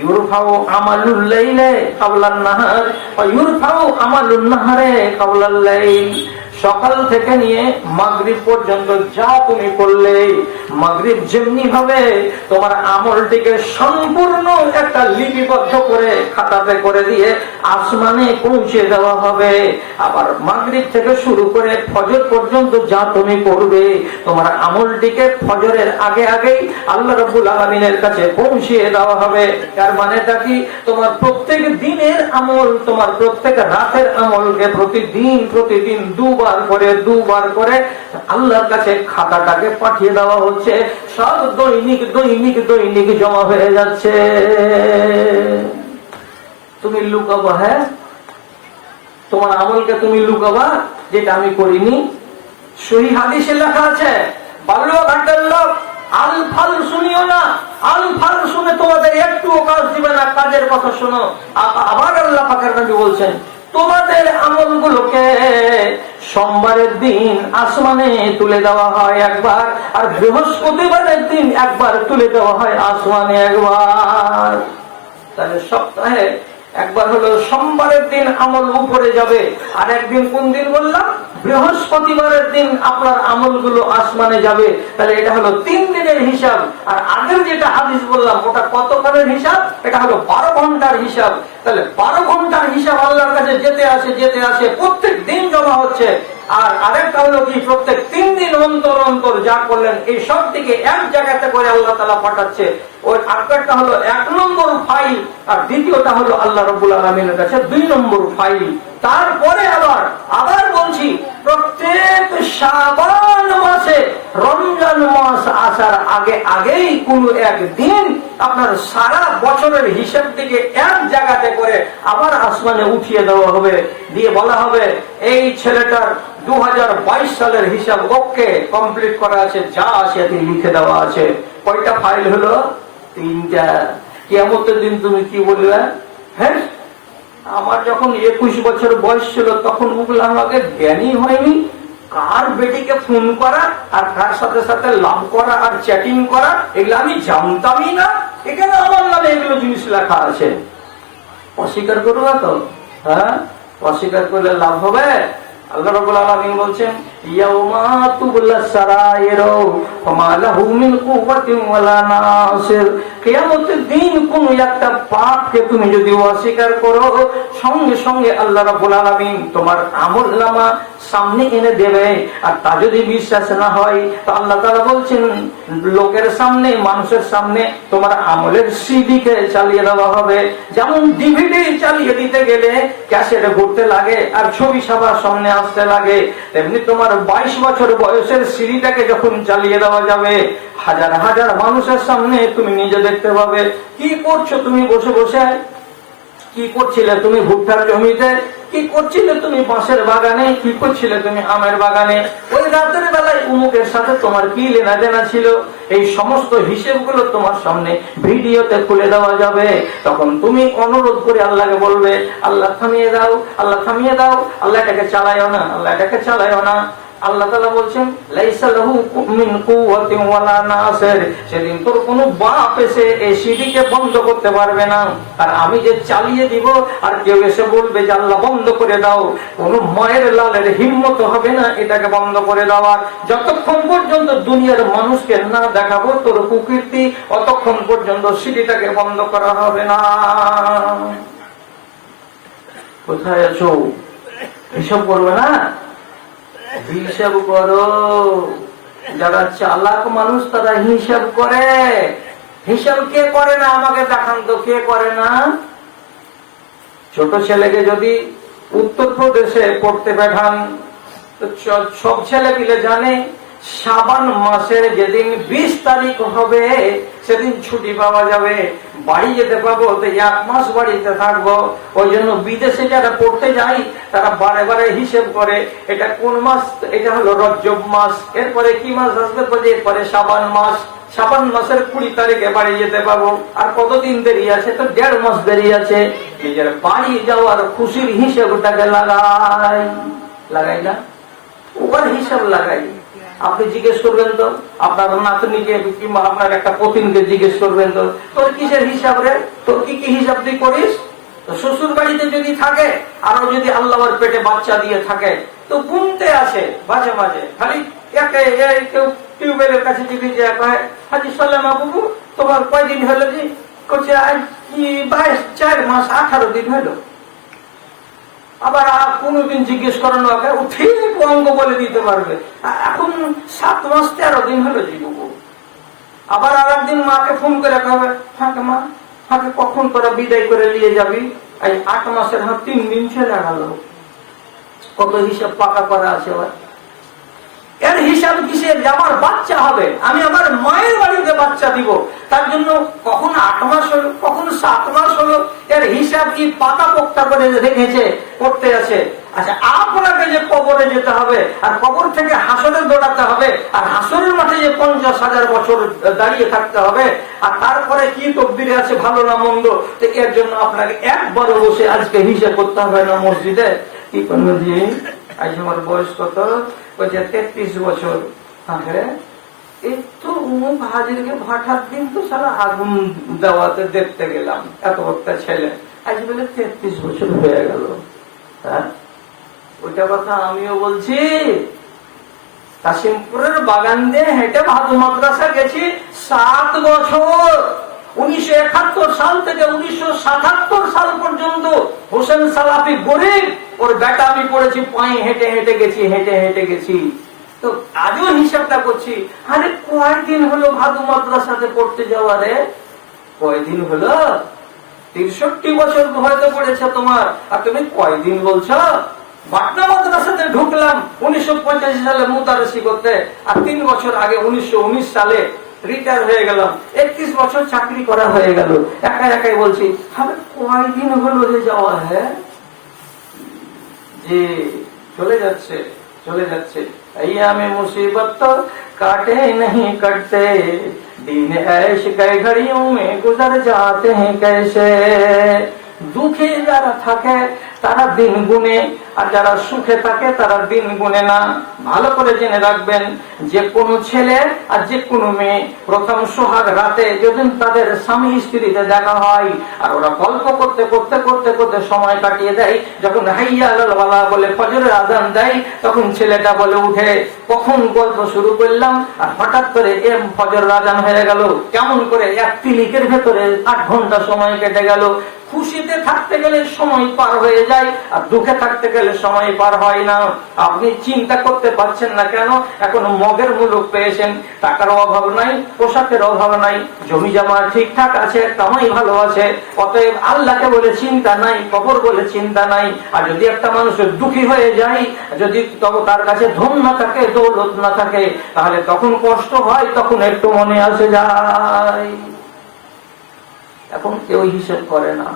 ইউরফাউ আমালুল লাইলি ক্বাবলান নাহার ওয়া ইউরফাউ আমালুন নাহারে ক্বাবলাল লাইল। সকাল থেকে নিয়ে মাগরিব পর্যন্ত যা তুমি করলে, মাগরিব যেমনি ভাবে তোমার আমলটিকে সম্পূর্ণ একটা লিপিবদ্ধ করে খাতাতে করে দিয়ে আসমানে পৌঁছে দেওয়া হবে। আবার মাগরিব থেকে শুরু করে ফজর পর্যন্ত যা তুমি করবে, তোমার আমলটিকে ফজরের আগে আগেই আল্লাহ রাব্বুল আলামিনের কাছে পৌঁছিয়ে দেওয়া হবে। তার মানেটা কি? তোমার প্রত্যেক দিনের আমল, তোমার প্রত্যেক রাতের আমলকে প্রতিদিন দুবার করে আল্লাহর কাছে খাতাটাকে পাঠিয়ে দেওয়া হচ্ছে। সব দৈনিক জমা হয়ে যাচ্ছে। তুমি লুকাবা? হ্যাঁ, তোমার আমলকে তুমি লুকাবা যেটা আমি করিনি? সহিহ হাদিসে লেখা আছে, বালুয়া ঘাটের লোক আল ফাল শুনিও না, আল ফাল শুনে তোমাদের একটু কাজ দিবে না, কাজের কথা শোনো। আবার আল্লাহ পাকের নবী বলছেন, তোমাদের আমলগুলোকে সোমবারের দিন আসমানে তুলে দেওয়া হয় একবার, আর বৃহস্পতিবারের দিন একবার তুলে দেওয়া হয় আসমানে একবার। তাহলে সপ্তাহে একবার হলো সোমবারের দিন আমল উপরে যাবে, আর একদিন কোন দিন বললাম? বৃহস্পতিবারের দিন আপনার আমলগুলো আসমানে যাবে। তাহলে এটা হলো 3 দিনের হিসাব। আর আগের যেটা হাদিস বললাম ওটা কতক্ষণের হিসাব? এটা হলো 12 ঘন্টার হিসাব। তাহলে 12 ঘন্টার হিসাব আল্লাহর কাছে যেতে আসে প্রত্যেক দিন জমা হচ্ছে। আর আরেকটা হলো কি, প্রত্যেক 3 দিন অন্তর যা করলেন এই সব দিকে এক জায়গাতে করে আল্লাহ তাআলা পাঠাচ্ছে। ওই একটা হলো 1 নম্বর ফাইল, আর দ্বিতীয়টা হলো আল্লাহ রাব্বুল আলামিনের কাছে 2 নম্বর ফাইল। তারপরে আবার বলছি, প্রত্যেক শাবান মাসে রমজান মাস আসার আগেই কোন একদিন আপনার সারা বছরের হিসাব থেকে এক জায়গাতে করে আবার আসমানে উঠিয়ে দেওয়া হবে, দিয়ে বলা হবে এই ছেলেটার 2022 সালের হিসাব ওকে কমপ্লিট করা আছে, যা আছে লিখে দেওয়া আছে। কয়টা ফাইল হলো? 3টা। কিয়ামতের দিন তুমি কি বলবে? হ্যাঁ, আমার যখন 21 বছর বয়স ছিল তখন ওগুলো আমাকে জ্ঞানই হয়নি। কার বেটিকে ফোন করা আর কার সাথে লাভ করা আর চ্যাটিং করা, এগুলো আমি জানতামই না। এখানে আমার নামে এগুলো জিনিস লেখা আছে। অস্বীকার করবো তো? হ্যাঁ, অস্বীকার করলে লাভ হবে? আল্লাহ রাব্বুল আলামিন বলছেন, ইয়াউমা তুবলাস সারাইরু ফামা লাহু মিন কুওয়াতিন ওয়ালা নাসির। কিয়ামতের দিন কোন একটা পাপকে তুমি যদি অস্বীকার করো, সঙ্গে সঙ্গে আল্লাহ রাব্বুল আলামিন তোমার আমলনামা সামনে এনে দেবে। আর তা যদি বিশ্বাস না হয় তো আল্লাহ তাআলা বলছেন, লোকের সামনে, মানুষের সামনে তোমার আমলের সিডিকে চালিয়ে দেওয়া হবে। যেমন ডিভিডি চালিয়ে দিতে গেলে ক্যাসেট ঘুরতে লাগে আর ছবি সবার সামনে আসতে লাগে, তেমনি তোমার 22 বছর বয়সের সিডিটাকে যখন চালিয়ে দেওয়া যাবে, হাজার হাজার মানুষের সামনে তুমি নিজে দেখতে পাবে। কি করছো তুমি বসে বসে? কি করছিলে তুমি ভুট্টার জমিতে? কি করছিলে তুমি বাঁশের বাগানে? কি করছিলে তুমি আমের বাগানে? ওই রাতের বেলায় উমুকের সাথে তোমার কি লেনা দেনা ছিল? এই সমস্ত হিসেবগুলো তোমার সামনে ভিডিওতে খুলে দেওয়া যাবে। তখন তুমি অনুরোধ করে আল্লাহকে বলবে, আল্লাহ থামিয়ে দাও, আল্লাহ থামিয়ে দাও, আল্লাহ এটাকে চালাইও না, আল্লাহ এটাকে চালাইও না। আল্লাহ তাআলা বলছেন লাইসা লাহু মিন কুওয়াতিন ওয়ালা নাসির, সেদিন তোর কোনো বাপ এসে এই সিঁড়িকে বন্ধ করতে পারবে না, আর আমি যে চালিয়ে দিব আর কেউ এসে বলবে যে আল্লাহ বন্ধ করে দাও, কোন মায়ের লালের হিম্মত হবে না এটাকে বন্ধ করে দেওয়ার। যতক্ষণ পর্যন্ত দুনিয়ার মানুষকে না দেখাবো তোর কুকীর্তি, অতক্ষণ পর্যন্ত সিঁড়িটাকে বন্ধ করা হবে না। কোথায় আছো? হিসাব করবে না? হিসাব করো। যারা চালাক মানুষ তারা হিসাব করে। হিসাব কে করে না আমাকে দেখান তো, কে করে না? ছোট ছেলেকে যদি উত্তরপ্রদেশে পড়তে পাঠান তো সব ছেলে মিলে জানে শাবান মাসের যেদিন 20 তারিখ হবে সেদিন ছুটি পাওয়া যাবে, বাড়ি যেতে পাবো, তো 1 মাস বাড়িতে থাকবো। ওই জন্য বিদেশে যারা পড়তে যায় তারা বারে বারে হিসেব করে এটা কোন মাস, এটা হলো রজব মাস, এরপরে কি মাস আসবে, এরপরে শাবান মাস, শাবান মাসের 20 তারিখে বাড়ি যেতে পাবো। আর কতদিন দেরি আছে? তো 1.5 মাস দেরি আছে। নিজের বাড়ি যাওয়ার খুশির হিসেবটাকে লাগাই না, ওর হিসাব লাগাই। আপনি জিজ্ঞেস করবেন তো আপনার নাতনিকে কিংবা আপনার একটা পতিনকে জিজ্ঞেস করবেন তো তোর কিসের হিসাব রে, তোর কি কি হিসাব তুই করিস? তো শ্বশুর বাড়িতে যদি থাকে আরো যদি আল্লাহর পেটে বাচ্চা দিয়ে থাকে তো গুনতে আসে মাঝে মাঝে, খালি কেউ টিউবওয়েলের কাছে যদি যায় হাজি সাল্লামা বাবু তোমার কয়দিন হলো? জি করছে আজ কি 4 মাস 18 দিন হলো। আবার কোনদিন জিজ্ঞেস করেন ও ঠিক অঙ্গ বলে দিতে পারবে, এখন 7 মাস 13 দিন হলো জি বাবু। আবার আর একদিন মাকে ফোন করে কবে, হাঁকে মা হাঁকে কখন তোরা বিদায় করে নিয়ে যাবি? 8 মাসের 3 দিন চলে গেল। কত হিসাব পাকা করা আছে। এর হিসাব কিসের? যে আমার বাচ্চা হবে, আমি আমার মায়ের বাড়িতে বাচ্চা দিব, তার জন্য কখন 8 মাস হলো, কখন 7 মাস হলো, এর হিসাব কি পাতা পোক্তা করে রেখেছে, করতে আছে। আচ্ছা, আপনাকে যে কবরে যেতে হবে আর কবর থেকে হাসরে দৌড়াতে হবে আর হাসরের মাঠে যে 50,000 বছর দাঁড়িয়ে থাকতে হবে, আর তারপরে কি তকদিরে আছে ভালো না মন্দ, তো এর জন্য আপনাকে একবারও বসে আজকে হিসাব করতে হবে না মসজিদে? কি করবো জি, আজ আমার বয়স কত? 33 বছর। হাজিরকে ভাটার দিন তো সারা আগুন দেওয়াতে দেখতে গেলাম, এত একটা ছেলে, আজ বলে 33 বছর হয়ে গেল। হ্যাঁ, ওইটা কথা আমিও বলছি। কাশিমপুরের বাগান দিয়ে হেঁটে ভাদু মাদ্রাসা গেছি 7 বছর। 1971 সাল থেকে 1977 সাল পর্যন্ত হোসেন সালাফি গরিব, ওর বেটা আমি পড়েছি, পায়ে হেঁটে হেঁটে গেছি। তো আজও হিসাবটা করছি, আরে কয়দিন হলো ভাদু মাদ্রাসাতে পড়তে যাওয়া রে? কয়দিন হলো? 63 বছর হয়তো পড়েছে তোমার, আর তুমি কয়দিন বলছো? পাটনা মাদ্রাসাতে ঢুকলাম 1985 সালে মুদাররিসি করতে, আর 3 বছর আগে 1919 সালে রিটায়ার হয়ে গেলাম। 31 বছর চাকরি করা হয়ে গেল। একাই বলছি, আরে কয়দিন হলো রে যাওয়া? হ্যাঁ জি, চলে যাচ্ছে। अय्याम मुसीबत काटे नहीं कटते, दिन ऐश कई घड़ियों में गुजर जाते हैं कैसे। দুঃখে যারা থাকে তারা দিন গুনে, আর যারা সুখে থাকে তারা দিন গুনে না। ভালো করে জেনে রাখবেন, যে কোনো ছেলে আর যে কোনো মেয়ে প্রথম সোহাগ রাতে যেদিন তাদের স্বামী স্ত্রীতে দেখা হয় আর ওরা গল্প করতে করতে করতে করতে সময় কাটিয়ে দেয়, যখন হাইয়া আলাল ওয়ালা বলে ফজরের আযান দেয় তখন ছেলেটা বলে উঠে, কখন গল্প শুরু করলাম আর হঠাৎ করে ফজরের আযান হয়ে গেল। কেমন করে 1 তিলিকের ভেতরে 8 ঘন্টা সময় কেটে গেল। খুশিতে থাকতে গেলে সময় পার হয়ে যায় আর দুঃখে থাকতে গেলে সময় পার হয় না। আপনি চিন্তা করতে পারছেন না কেন? এখন মগের মুলুক পেয়েছেন, টাকার অভাব নাই, পোশাকের অভাব নাই, জমি জমা ঠিকঠাক আছে, কামাই ভালো আছে, অতএব আল্লাহকে বলে চিন্তা নাই, কবর বলে চিন্তা নাই। আর যদি একটা মানুষের দুঃখী হয়ে যায়, যদি তার কাছে ধন না থাকে, দৌলত না থাকে, তাহলে তখন কষ্ট হয়, তখন একটু মনে আসে যায়। এখন কেউ হিসেব করে না।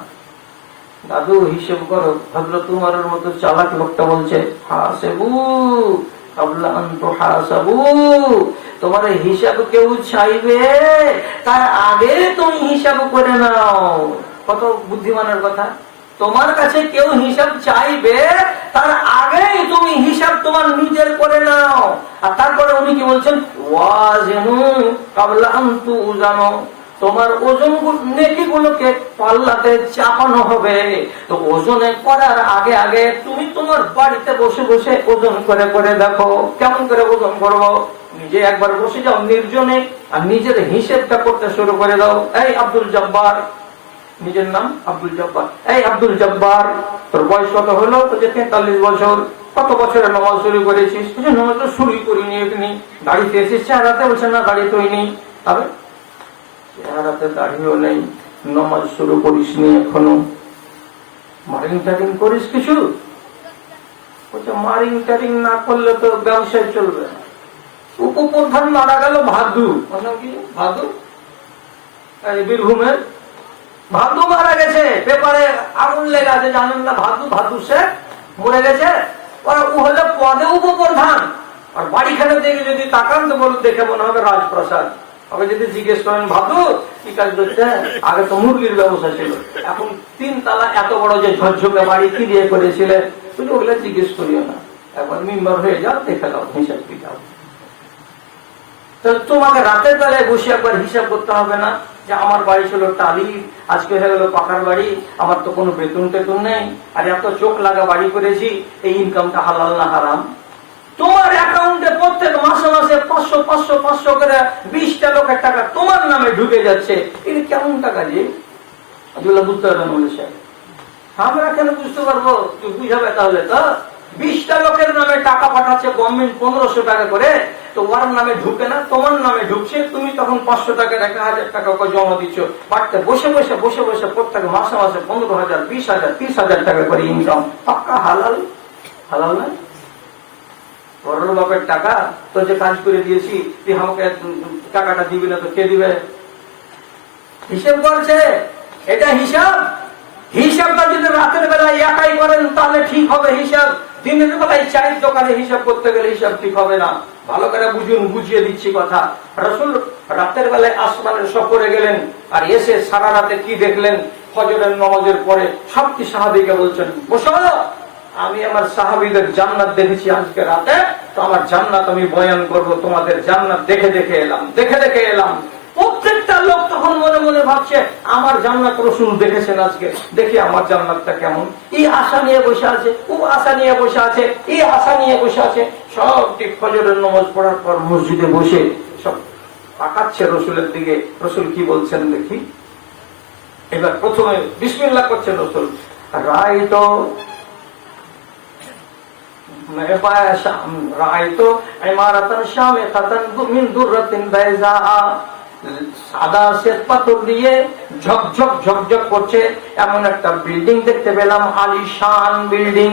দাদু হিসেব করো। হযরত উমরের মতো চালাক লোকটা বলছে, হাসেবু ক্বাবলা আন তুহাসাবু, তোমার হিসাব কেউ চাইবে তার আগে তুমি হিসাব করে নাও। কত বুদ্ধিমানের কথা। তোমার কাছে কেউ হিসাব চাইবে তার আগেই তুমি হিসাব তোমার নিজের করে নাও। আর তারপরে উনি কি বলছেন, ওয়াজিনু ক্বাবলা আন তুজানু, তোমার ওজন নেকিগুলোকে পাল্লাতে চাপানো হবে। তো ওজনে করার আগে আগে তুমি তোমার বাড়িতে বসে বসে ওজন করে করে দেখো। কেমন করে ওজন করবো? নিজে একবার বসে যাও নির্জনে, আর নিজের হিসেবটা করতে শুরু করে দাও। এই আব্দুল জব্বার, নিজের নাম আব্দুল জব্বার, এই আব্দুল জব্বার, তোর বয়স কত হলো? তো 43 বছর। কত বছরে নামাজ শুরু করেছিস? নামাজ তো শুরুই করিনি, এখানে দাঁড়িয়ে এসেছিস, চেহারাতে বলছে না দাঁড়িয়ে তো নেই। তবে চেহারাতে দাঁড়িয়েও নেই, নামাজ শুরু করিসনি এখনো, মারিং টারিং করিস কিছু? বলছে মারিং টারিং না করলে তো ব্যবসায় চলবে না। উপপ্রধান মারা গেল ভাদু, কি ভাদু, বীরভূমের ভাদু মারা গেছে, পেপারে আগুন লেগে আছে, জানেন না? ভাদু, ভাদু সে মরে গেছে। ও হলে পদে উপপ্রধান, আর বাড়িখানে দেখে যদি তাকান তো বল দেখে মনে হবে রাজপ্রাসাদ। আগে যদি জিজ্ঞেস করেন ভাদু কি কাজ করছে, আগে তো মুরগির ব্যবসা ছিল, এখন 3 তলা এত বড় যে ঝকঝকে বাড়ি কি দিয়ে করেছিলে, তুমি ওগুলো জিজ্ঞেস করিও না, একবার মেম্বার হয়ে যাও, দেখে দাও হিসাব কিতাব। তোমাকে রাতের বেলায় বসে একবার হিসাব করতে হবে না যে আমার বাড়ি ছিল টালি, আজকে হয়ে গেল পাকার বাড়ি, আমার তো কোনো বেতন টেতন নেই, আর এত চোখ লাগা বাড়ি করেছি, এই ইনকামটা হালাল না হারাম? তোমার অ্যাকাউন্টে প্রত্যেক মাসে মাসে 500 500 500 করে 20টা লোকের টাকা তোমার নামে ঢুকে যাচ্ছে। এটা কেমন টাকা যে এগুলো বুঝতে পারবেন বলে সাহেব? আমরা কেন বুঝতে পারবো? তুই বুঝাবে তাহলে তো। 20টা লোকের নামে টাকা পাঠাচ্ছে গভর্নমেন্ট 1500 টাকা করে, তো ওর নামে ঢুকে না, তোমার নামে ঢুকছে। তুমি তখন 500 টাকা 1000 টাকা জমা দিচ্ছ, বাড়তে বসে বসে বসে বসে প্রত্যেক মাসে মাসে 15,000 20,000 30,000 টাকা করে ইনকাম। পাক্কা হালাল? হালাল না? বড় বাপের টাকা তো যে কাজ করে দিয়েছি, তুই আমাকে টাকাটা দিবি না তো কে দিবে? হিসেব করছে, এটা হিসাব। হিসাবটা যদি রাতের বেলায় একাই করেন তাহলে ঠিক হবে হিসাব, দিনের বেলায় চায়ের দোকানে হিসাব করতে গেলে হিসাব ঠিক হবে না। ভালো করে বুঝুন, বুঝিয়ে দিচ্ছি কথা। রাসূল রাতের বেলায় আসমানের সফরে গেলেন, আর এসে সারা রাতে কি দেখলেন? ফজরের নামাজের পরে সবটি সাহাবীকে বলছেন, বসো, আমি আমার সাহাবীদের জান্নাত দেখেছি আজকে রাতে, তো আমার জান্নাত আমি বয়ান করব, তোমাদের জান্নাত দেখে দেখে এলাম, দেখে দেখে এলাম। প্রত্যেকটা লোক তখন মনে মনে ভাবছে আমার জান্নাত রাসূল দেখেছেন আজকে, দেখি আমার জান্নাতটা কেমন। এই আশা নিয়ে বসে আছে, ও আশা নিয়ে বসে আছে, এই আশা নিয়ে বসে আছে। সব ঠিক ফজরের নামাজ পড়ার পর মসজিদে বসে সব তাকাচ্ছে রসুলের দিকে। রসুল কি বলছেন দেখি। এবার প্রথমে বিসমিল্লাহ করছেন রসুল, রাইতো রাইতো ইমারাতান শামিকাতান মিন দুররাতিন বাইযা, সাদা শ্বেত পাথর দিয়ে ঝকঝক ঝকঝক করছে এমন একটা বিল্ডিং দেখতে পেলাম, আলিশান বিল্ডিং।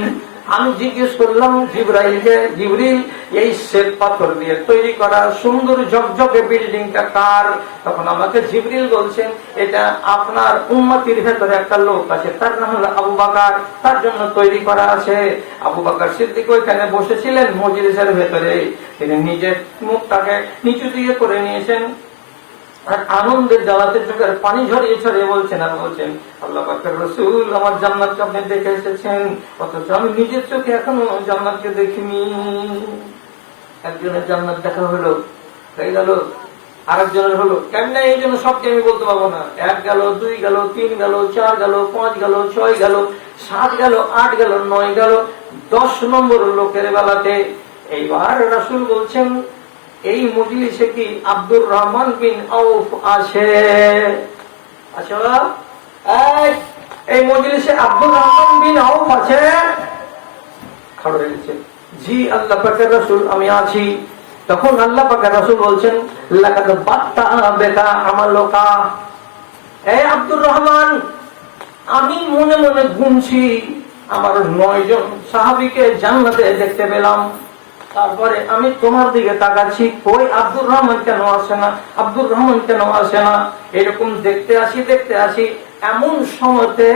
আমি জিজ্ঞেস করলাম জিবরাইলকে, জিবরিল এই শ্বেত পাথর দিয়ে তৈরি করা সুন্দর ঝকঝকে বিল্ডিংটা কার? তখন আমাকে জিবরিল বলছেন, এটা আপনার উম্মতির ভেতরে একটা লোক আছে, তার নাম হলো আবু বকর, তার জন্য তৈরি করা আছে। আবু বকর সিদ্দিক ওইখানে বসেছিলেন মজলিসের ভেতরে, তিনি নিজের মুখটাকে নিচু দিকে করে নিয়েছেন, আর আনন্দের জ্বালাতে চোখের পানি ঝরিয়ে ছড়িয়ে বলছেন, আর বলছেন, আল্লাহ পাকের রাসূল আমার জান্নাতকে আপনি দেখে এসেছেন, অথচ আমি নিজের চোখে এখনো জান্নাতকে দেখিনি। একজনের জান্নাত দেখা হলো, হয়ে গেল, আরেকজনের হলো, কেমনে? এই জন্য সবকে আমি বলতে পারবো না। 1 গেল, 2 গেল, 3 গেল, 4 গেল, 5 গেল, 6 গেল, 7 গেল, 8 গেল, 9 গেল, 10 নম্বর লোকের বেলাতে এইবার রাসূল বলছেন, এই মজলিসে কি আব্দুর রহমান বিন আউফ আছে? আচ্ছা, এই মজলিসে আব্দুর রহমান বিন আউফ আছে? খড় হয়ে গেছে, জি আল্লাহ পাকের রাসূল আমি আছি। তখন আল্লাহ পাকের রাসূল বলছেন, লাকাদ বাত্তা বিকা আমালুকা, এই আব্দুর রহমান, আমি মনে মনে গুনছি আমার 9 জন সাহাবীকে জান্নাতে দেখতে পেলাম। তারপরে আমি তোমার দিকে তাকাচ্ছি, ওই আব্দুর রহমান কেন আসে না, আব্দুর রহমান কেন আসে না? এরকম দেখতে আসি দেখতে আসি, এমন সময়তে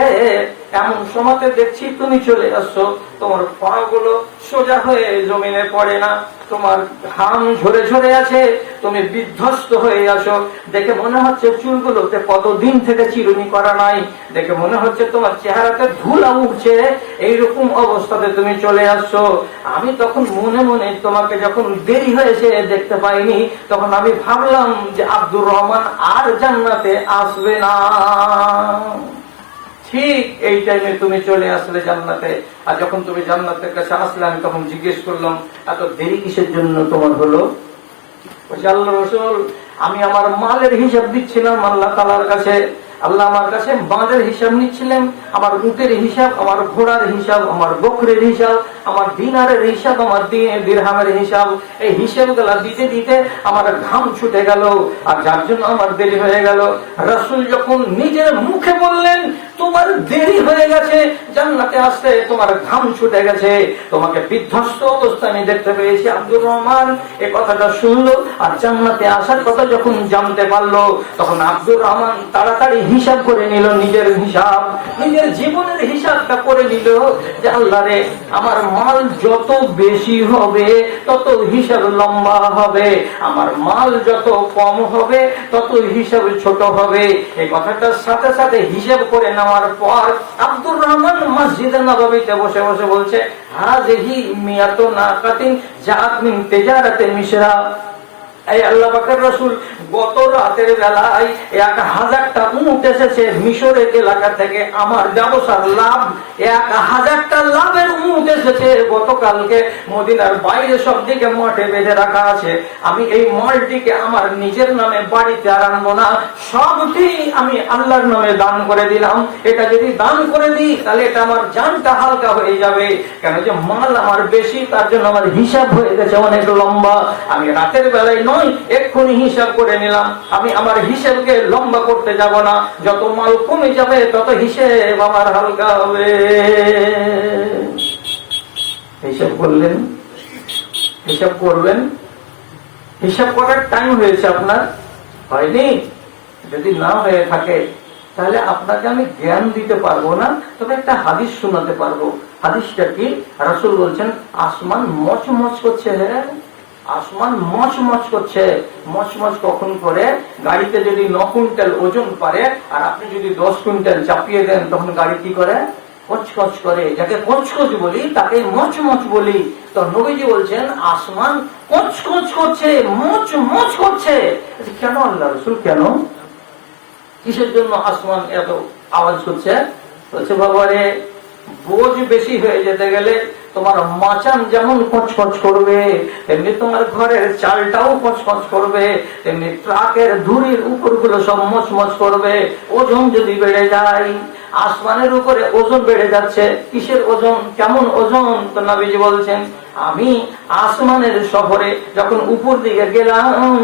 এমন সময়তে দেখছি তুমি চলে আসছো, তোমার পা গুলো সোজা হয়ে জমিনে পড়ে না, তোমার ঘাম ঝরে ঝরে আছে, তুমি বিধ্বস্ত হয়ে আসো। দেখে মনে হচ্ছে চুলগুলোতে কতদিন থেকে চিরুনি করা নাই, দেখে মনে হচ্ছে তোমার চেহারাতে ধুলা উঠছে, এইরকম অবস্থাতে তুমি চলে আসছো। আমি তখন মনে মনে তোমাকে যখন দেরি হয়েছে দেখতে পাইনি, তখন আমি ভাবলাম যে আব্দুর রহমান আর জান্নাতে আসবে না। ঠিক এই টাইমে তুমি চলে আসলে জান্নাতে। আর যখন তুমি জান্নাতের কাছে আসলে, আমি তখন জিজ্ঞেস করলাম এত দেরি কিসের জন্য তোমার হলো? বলছে, আল্লাহ রাসূল, আমি আমার মালের হিসাব দিচ্ছিলাম আল্লাহ তাআলার কাছে। আল্লাহ আমার কাছে মালের হিসাব নিচ্ছিলেন, আমার উটের হিসাব, আমার ঘোড়ার হিসাব, আমার বকরের হিসাব, আমার দিনারের হিসাব, আমার দিরহামের হিসাব। এই হিসাবগুলা দিতে দিতে আমার ঘাম ছুটে গেল, আর যার জন্য আমার দেরি হয়ে গেল। রাসূল যখন নিজের মুখে বললেন তোমার দেরি হয়ে গেছে জান্নাতে আসতে, তোমার ঘাম ছুটে গেছে, তোমাকে বিধ্বস্ত অবস্থায় আমি দেখতে পেয়েছি, আব্দুর রহমান এই কথাটা শুনলো আর জান্নাতে আসার কথা যখন জানতে পারলো, তখন আব্দুর রহমান তাড়াতাড়ি হিসাব করে নিল, নিজের হিসাব, নিজের জীবনের হিসাবটা করে নিল যে আল্লাহ রে, আমার মাল যত বেশি হবে তত হিসাব লম্বা হবে, আমার মাল যত কম হবে তত হিসাব ছোট হবে। এই কথাটার সাথে সাথে হিসাব করে নেওয়ার পর আব্দুর রহমান মসজিদে নববীতে বসে বসে বলছে, হাযিহি মিয়াতু নাকাতিন জাআত মিন তিজারাতি মিসরা। এই আল্লাহ পাকের রাসূল, গত রাতের বেলায় 1000টা উট এসেছে মিশরের এলাকা থেকে, আমার ব্যবসার লাভ, 1000টা লাভের উট এসেছে গতকালকে মদিনার বাইরে সব দিকে মাঠে বেঁধে রাখা আছে। আমি এই মালটিকে আমার নিজের নামে বাড়িতে আর আনবো না, সবটি আমি আল্লাহর নামে দান করে দিলাম। এটা যদি দান করে দিই তাহলে এটা আমার জানটা হালকা হয়ে যাবে, কেন যে মাল আমার বেশি, তার জন্য আমার হিসাব হয়ে গেছে অনেক লম্বা। আমি রাতের বেলায় এক্ষুনি হিসাব করে নিলাম, আমি আমার হিসাবকে লম্বা করতে যাব না, যত মাল কমে যাবে তত হিসেব আমার হালকা হবে। হিসাব করলেন, হিসাব করবেন, হিসাব করার টাইম হয়েছে আপনার, হয়নি? যদি না হয়ে থাকে তাহলে আপনাকে আমি জ্ঞান দিতে পারবো না, তবে একটা হাদিস শোনাতে পারবো। হাদিসটা কি? রাসূল বলছেন, আসমান মচমচ করছে, হ্যাঁ আসমান মচমচ করছে। মচমচ কখন করে? গাড়িতে যদি 9 কুইন্টাল ওজন পারে আর আপনি যদি 10 কুইন্টাল চাপিয়ে দেন, তখন গাড়ি কি করে? কচকচ করে। যাকে কচকচ বলি তাকে মচমচ বলি। তো নবীজি বলছেন আসমান কচকচ করছে, মচমচ করছে। কেন আল্লাহ রাসূল, কেন, কিসের জন্য আসমান এত আওয়াজ করছে? বলছে, বাবারে, বোঝ বেশি হয়ে যেতে গেলে তোমার মাচান যেমন কচকচ করবে, তেমনি তোমার ঘরের চালটাও কচকচ করবে, তেমনি ট্রাকের ধুরির উপরগুলো সব মচমচ করবে। ওজন যদি বেড়ে যায়, আসমানের উপরে ওজন বেড়ে যাচ্ছে, কিসের ওজন, কেমন ওজন? তো নবীজি বলছেন, আমি আসমানের শহরে যখন উপর দিকে গেলাম,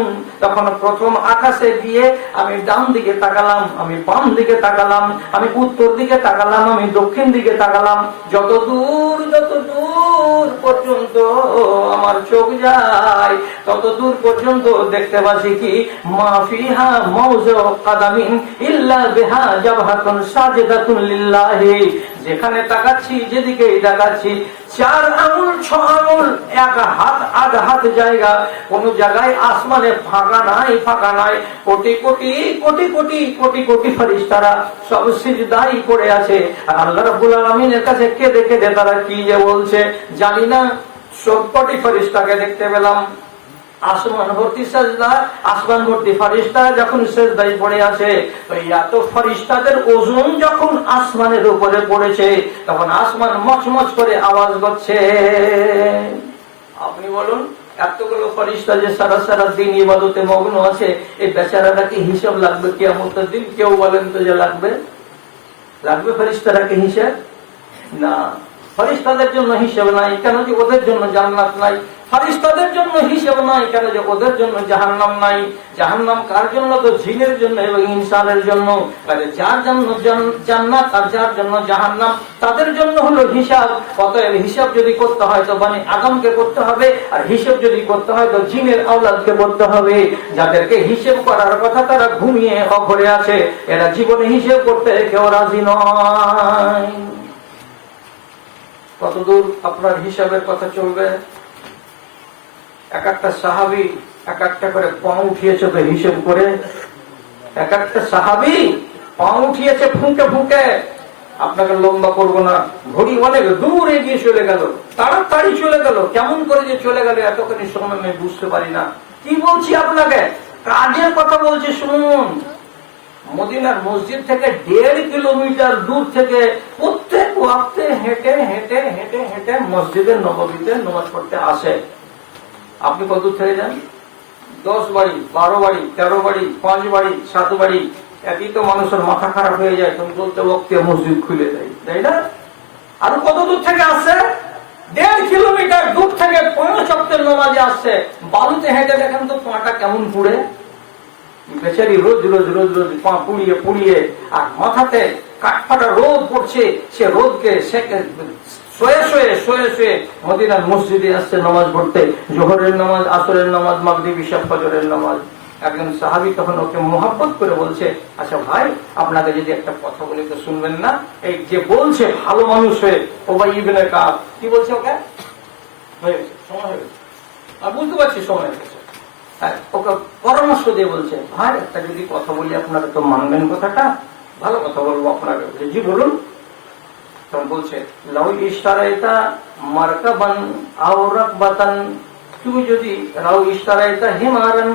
তখন প্রথম আকাশে গিয়ে আমি ডান দিকে তাকালাম, আমি বাম দিকে তাকালাম, আমি উত্তর দিকে তাকালাম, আমি দক্ষিণ দিকে তাকালাম, যত দূর পর্যন্ত আমার চোখ যায় তত দূর পর্যন্ত দেখতে পাচ্ছি কি, মা ফিহা মাওযিউ কাদামিন ইল্লা বিহা জাবহাতুন সাজিদাতুন লিল্লাহি। যেখানে তাকাচ্ছি, যেদিকে তাকাচ্ছি, 4 আঙুল 6 আঙুল, 1 হাত 1 হাত জায়গা, কোন জায়গায় আসমানে ফাঁকা নাই, ফাঁকা নাই। কোটি কোটি কোটি কোটি কোটি কোটি ফেরেশতারা সব সিজদায় পড়ে আছে। আর আল্লাহ রাব্বুল আলামিনের কাছে কেঁদে কেঁদে তারা কি যে বলছে জানি না। সবকটি ফেরেশতাকে দেখতে পেলাম, আসমান ভর্তি সাজদা, আসমান ভর্তি ফেরেশতা যখন সিজদায় পড়ে আছে, তো এত ফেরেশতাদের ওজন যখন আসমানের উপরে পড়েছে, তখন আসমান মচমচ করে আওয়াজ করছে। আপনি বলুন, এতগুলো ফেরেশতা যে সারা সারা দিন ইবাদতে মগ্ন আছে, এই বেচারাটা কি হিসাব লাগবে কিয়ামতের দিন? কেউ বলেন তো যে লাগবে? লাগবে ফেরেশতারা কি হিসাব? না, ফেরেশতাদের জন্য হিসাব নাই। কেন যে ওদের জন্য জান্নাত নাই। ফারিস্তাদের জন্য হিসেব নাই, কেন যে ওদের জন্য জাহান্নাম নাই। জাহান্নাম কার জন্য? তো জিনের জন্য এবং ইনসানের জন্য। যার জন্য জান্নাত আর যার জন্য জাহান্নাম, তাদের জন্য হলো হিসাব। অতএব হিসাব যদি করতে হয় তো বনি আদমকে করতে হবে, আর হিসাব যদি করতে হয় তো জিনের আওলাদকে করতে হবে। যাদেরকে হিসেব করার কথা তারা ঘুমিয়ে অঘরে আছে, এরা জীবনে হিসেব করতে কেউ রাজি নয়। কতদূর আপনার হিসাবের কথা চলবে? এক একটা সাহাবী এক একটা করে পা উঠিয়েছে তো হিসেব করে, এক একটা সাহাবী পা উঠিয়েছে ফুঁকে ফুঁকে। আপনাকে লম্বা করবো না, ঘড়ি অনেক দূর এগিয়ে চলে গেল, তাড়াতাড়ি চলে গেল। কেমন করে যে চলে গেল এতখানি সময় আমি বুঝতে পারি না। কি বলছি আপনাকে? কাজের কথা বলছি, শুনুন। মদিনার মসজিদ থেকে 1.5 কিলোমিটার দূর থেকে প্রত্যেক ওয়াক্তে হেঁটে হেঁটে হেঁটে হেঁটে মসজিদের নববীতে নামাজ পড়তে আসে। আপনি কত দূর থেকে যান? 10 বাড়ি, 12 বাড়ি, 13 বাড়ি, 5 বাড়ি, 7 বাড়ি। একই তো মানুষের মাথা খারাপ হয়ে যায়, তুমি বলতে বলতে মসজিদ খুলে দেয়, তাই না? আর কত দূর থেকে আসছে? 1.5 কিলোমিটার দূর থেকে 5 ওয়াক্তের নামাজে আসছে। বালুতে হেঁটে দেখেন তো পাটা কেমন পুড়ে। বেচারি রোজ রোজ রোজ রোজ পা পুড়িয়ে পুড়িয়ে, আর মাথাতে কাঠফাটা রোদ পড়ছে, সে রোদকে শোয়ে শোয়ে শোয়ে শুয়ে মদিনার মসজিদে আসছে নামাজ পড়তে। জোহরের নামাজ, আসরের নামাজ, মাগরিব, ইশা, ফজরের নামাজ। একজন সাহাবী তখন ওকে মোহাব্বত করে বলছে, আচ্ছা ভাই, আপনাকে যদি একটা কথা বলি তো শুনবেন না? এই যে বলছে ভালো মানুষ হয়ে, উবাই ইবনে কাব, কি বলছে ওকে? সময় হয়ে গেছে, আর বুঝতে পারছি সময় হয়ে গেছে। ওকে পরামর্শ দিয়ে বলছে, ভাই একটা যদি কথা বলি আপনারা তো মানবেন কথাটা? ভালো কথা বলবো আপনাকে। জি বলুন। তখন বলছে, লাউ ইশতারাইতা মারকাবান আও রাকবাতান, তুমি যদি লাউ ইশতারাইতা হিমারান,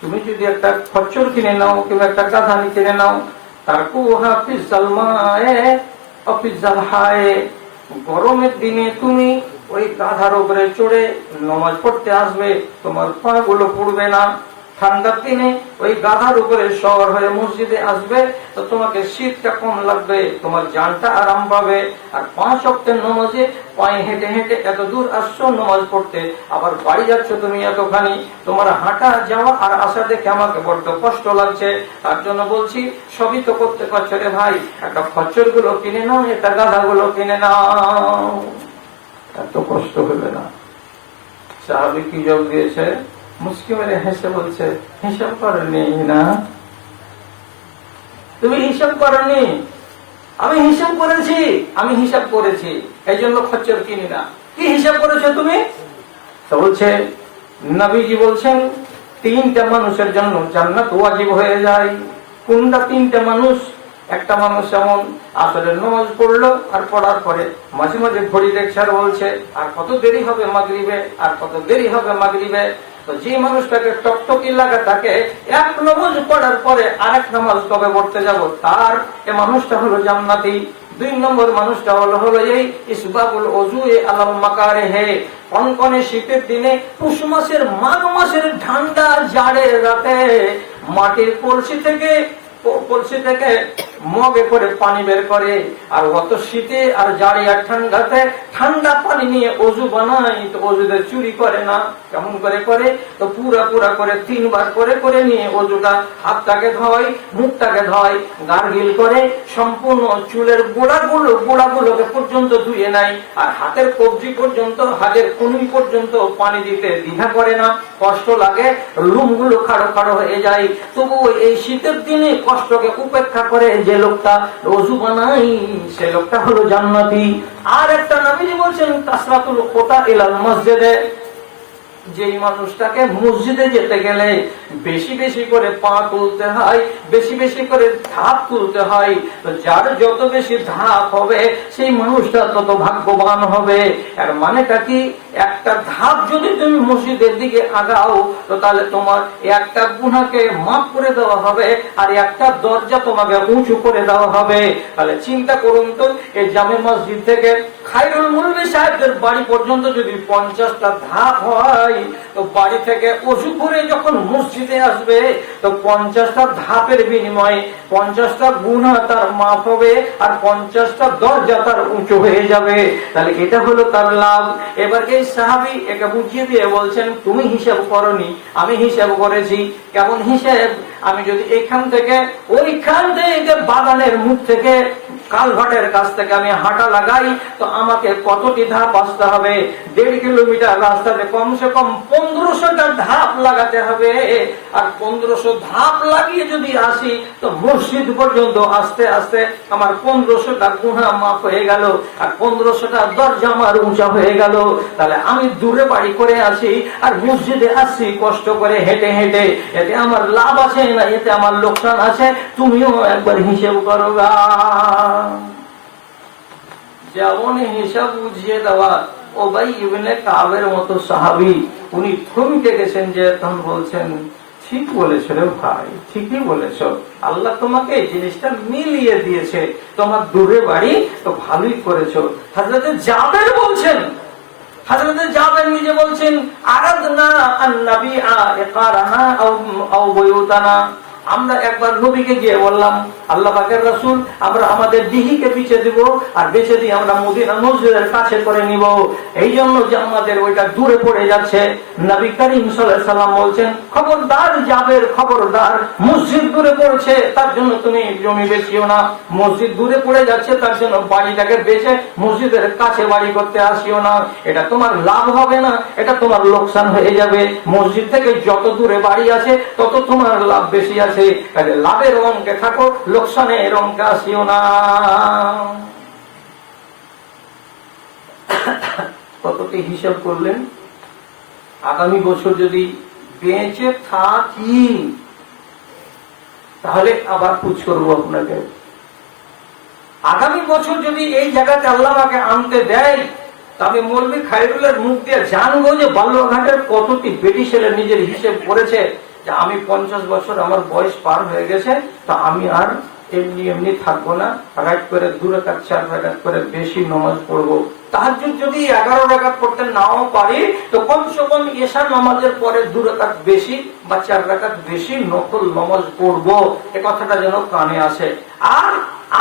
তুমি যদি একটা খচ্চর কিনে নাও কিংবা একটা গাধা কিনে নাও, তারকুহা ফিজ জালমায়ে ওয়া ফিজ জালহায়ে, গরমের দিনে তুমি ওই গাধার উপরে চড়ে নামাজ পড়তে আসবে, তোমার পা গুলো পড়বে না। ঠান্ডার দিনে ওই গাধার উপরে সওয়ার হয়ে মসজিদে আসবে তো তোমাকে শীতটা কম লাগবে, তোমার জানটা আরাম পাবে। আর 5 ওয়াক্তের নামাজে পায়ে হেঁটে হেঁটে এত দূর আসছো নামাজ পড়তে, আবার বাড়ি যাচ্ছ তুমি এতখানি, তোমার হাঁটা যাওয়া আর আসা দেখে আমাকে বড্ড কষ্ট লাগছে। তার জন্য বলছি, সবই তো করতে পারছো রে ভাই, একটা খচ্চর গুলো কিনে নাও, একটা গাধা গুলো কিনে নাও, এত কষ্ট হবে না। সাহাবী কি জবাব দিয়েছে? মুস্কি মেরে হেসে বলছে, হিসাব করনি না? তুমি হিসাব করনি? আমি হিসাব করেছি, আমি হিসাব করেছি, এই জন্য খচ্চর কিনি না। কি হিসাব করেছো তুমি? তো বলছে, নবীজি বলছেন 3টা মানুষের জন্য জান্নাত ওয়াজিব হয়ে যায়। কোনটা 3টা মানুষ? একটা মানুষ এমন আসরের নামাজ পড়লো, আর পড়ার পরে মাঝে মাঝে ঘড়ি দেখছে আর বলছে, আর কত দেরি হবে মাগরিবে, আর কত দেরি হবে মাগরিবে। তো যে মানুষটাকে টকটকি লাগা থাকে, এক নামাজ পড়ার পরে আরেক নামাজ কবে পড়তে যাব, তার এ মানুষটা হলো জান্নাতি। 2 নম্বর মানুষটা হলো এই ইসবাবুল ওযুয়ে আলাল মাকারিহে, কনকনে শীতের দিনে পুষ মাসের মাঘ মাসের ঠান্ডা জাড়ের রাতে মাটির কলসি থেকে মগে করে পানি বের করে, আর অত শীতে আর জাড়ি আর ঠান্ডাতে ঠান্ডা পানি নিয়ে অজু বানায়। তো অজুদের চুরি করে না, কেমন করে করে? তো পুরা পুরা করে 3 বার করে করে নিয়ে অজুটা, হাতটাকে ধয়, মুখটাকে ধয়, গার্গিল করে, সম্পূর্ণ চুলের গোড়াগুলোকে পর্যন্ত ধুয়ে নেয়, আর হাতের কবজি পর্যন্ত, হাতের কনুই পর্যন্ত পানি দিতে দ্বিধা করে না, কষ্ট লাগে, লুমগুলো খাড়ো খাড়ো হয়ে যায়। তবু এই শীতের দিনে কষ্টকে উপেক্ষা করে যে লোকটা ওযু বানাই, সে লোকটা হলো জান্নাতি। আর একটা নবীজি বলছেন, কাসরাতুল খুতা ইলাল মসজিদে, যেই মানুষটাকে মসজিদে যেতে গেলে বেশি বেশি করে পা তুলতে হয়, বেশি বেশি করে ধাপ তুলতে হয়, তো যার যত বেশি ধাপ হবে সেই মানুষটা তত ভাগ্যবান হবে। এর মানেটা কি? একটা ধাপ যদি তুমি মসজিদের দিকে আগাও তো তাহলে তোমার একটা গুনাহকে মাফ করে দেওয়া হবে, আর একটা দরজা তোমাকে উঁচু করে দেওয়া হবে। তাহলে চিন্তা করুন তো, এই জামে মসজিদ থেকে খায়রুল মুলবি সাহেবদের বাড়ি পর্যন্ত যদি 50টা ধাপ হয়, ভাই, তো বাড়ি থেকে ওযু করে যখন মসজিদে আসবে তো 50টা ধাপের বিনিময়ে 50টা গুনাহ তার মাফ হবে আর 50টা দরজা তার উঁচু হয়ে যাবে। তাহলে এটা হলো তার লাভ। এবার এই সাহাবী একে বুঝিয়ে দিয়ে বলছেন, তুমি হিসাব করনি, আমি হিসাব করেছি। কেমন হিসাব? আমি যদি এখান থেকে ওইখান থেকে বাগানের মুখ থেকে কালভাটের কাছ থেকে আমি হাঁটা লাগাই তো আমাকে কতটি ধাপ আসতে হবে? 1.5 কিলোমিটার রাস্তাতে কমসে কম 1500টা ধাপ লাগাতে হবে। আর 1500 ধাপ লাগিয়ে যদি আসি তো মসজিদ পর্যন্ত আস্তে আস্তে আমার 1500টা গুনাহ মাফ হয়ে গেল আর 1500টা দরজা আমার উঁচা হয়ে গেল। তাহলে আমি দূরে বাড়ি করে আসি আর মসজিদে আসছি কষ্ট করে হেঁটে হেঁটে, এতে আমার লাভ আছে না এতে আমার লোকসান আছে? তুমিও একবার হিসেব করো গা। যেমন হিসাব বুঝিয়ে দেওয়া উবাই ইবনে কাবের মতো সাহাবী, উনি থমকে গেছেন যে তখন বলছেন, ঠিক বলেছ রে ভাই, ঠিকই বলেছ, আল্লাহ তোমাকে এই জিনিসটা মিলিয়ে দিয়েছে, তোমার দূরে বাড়ি তো ভালোই করেছো। হযরত জাবের বলছেন, হযরত জাবের নিজে বলছেন, আরাদনা আন নাবিআ ইকারানা আও বুয়ুতানা, আমরা একবার নবীকে গিয়ে বললাম, আল্লাহ পাকের রাসূল, আমরা আমাদের দিহিকে বেচে দিব আর বেচে দিয়ে আমরা মদিনা মসজিদের কাছে করে নিব, এই জন্য যে আমাদের ওইটা দূরে পড়ে যাচ্ছে। নবী করিম সাল্লাল্লাহু আলাইহি সাল্লাম বলছেন, খবরদার জাবের, খবরদার, মসজিদ দূরে পড়েছে তার জন্য তুমি জমি বেচিও না, মসজিদ দূরে পড়ে যাচ্ছে তার জন্য বাড়িটাকে বেচে মসজিদের কাছে বাড়ি করতে আসিও না, এটা তোমার লাভ হবে না, এটা তোমার লোকসান হয়ে যাবে। মসজিদ থেকে যত দূরে বাড়ি আছে তত তোমার লাভ বেশি আছে, লাভের অঙ্কে থাকো, লোকসানের অঙ্কে আসিও না। কতটি হিসাব করলেন? আগামী বছর যদি বেঁচে থাকি তাহলে আবার পুছ করবো আপনাকে। আগামী বছর যদি এই জায়গাতে আল্লাহ আমাকে আনতে দেয় তবে মৌলভী খায়রুলের মুখ দিয়ে জানবো যে বাল্যঘাটের কতটি বেটি ছেলে নিজের হিসেব করেছে যে আমি 50 বছর আমার বয়স পার হয়ে গেছে, তা আমি আর এমনি এমনি থাকবো না, রাত করে 2 রাকাত 4 রাকাত করে বেশি নামাজ পড়বো। তাহাজ্জুদ যদি 11 রাকাত পড়তে নাও পারি তো কমসে কম এশা নামাজের পরে 2 রাকাত বেশি বা 4 রাকাত বেশি নফল নামাজ পড়বো। এই কথাটা যেন কানে আসে আর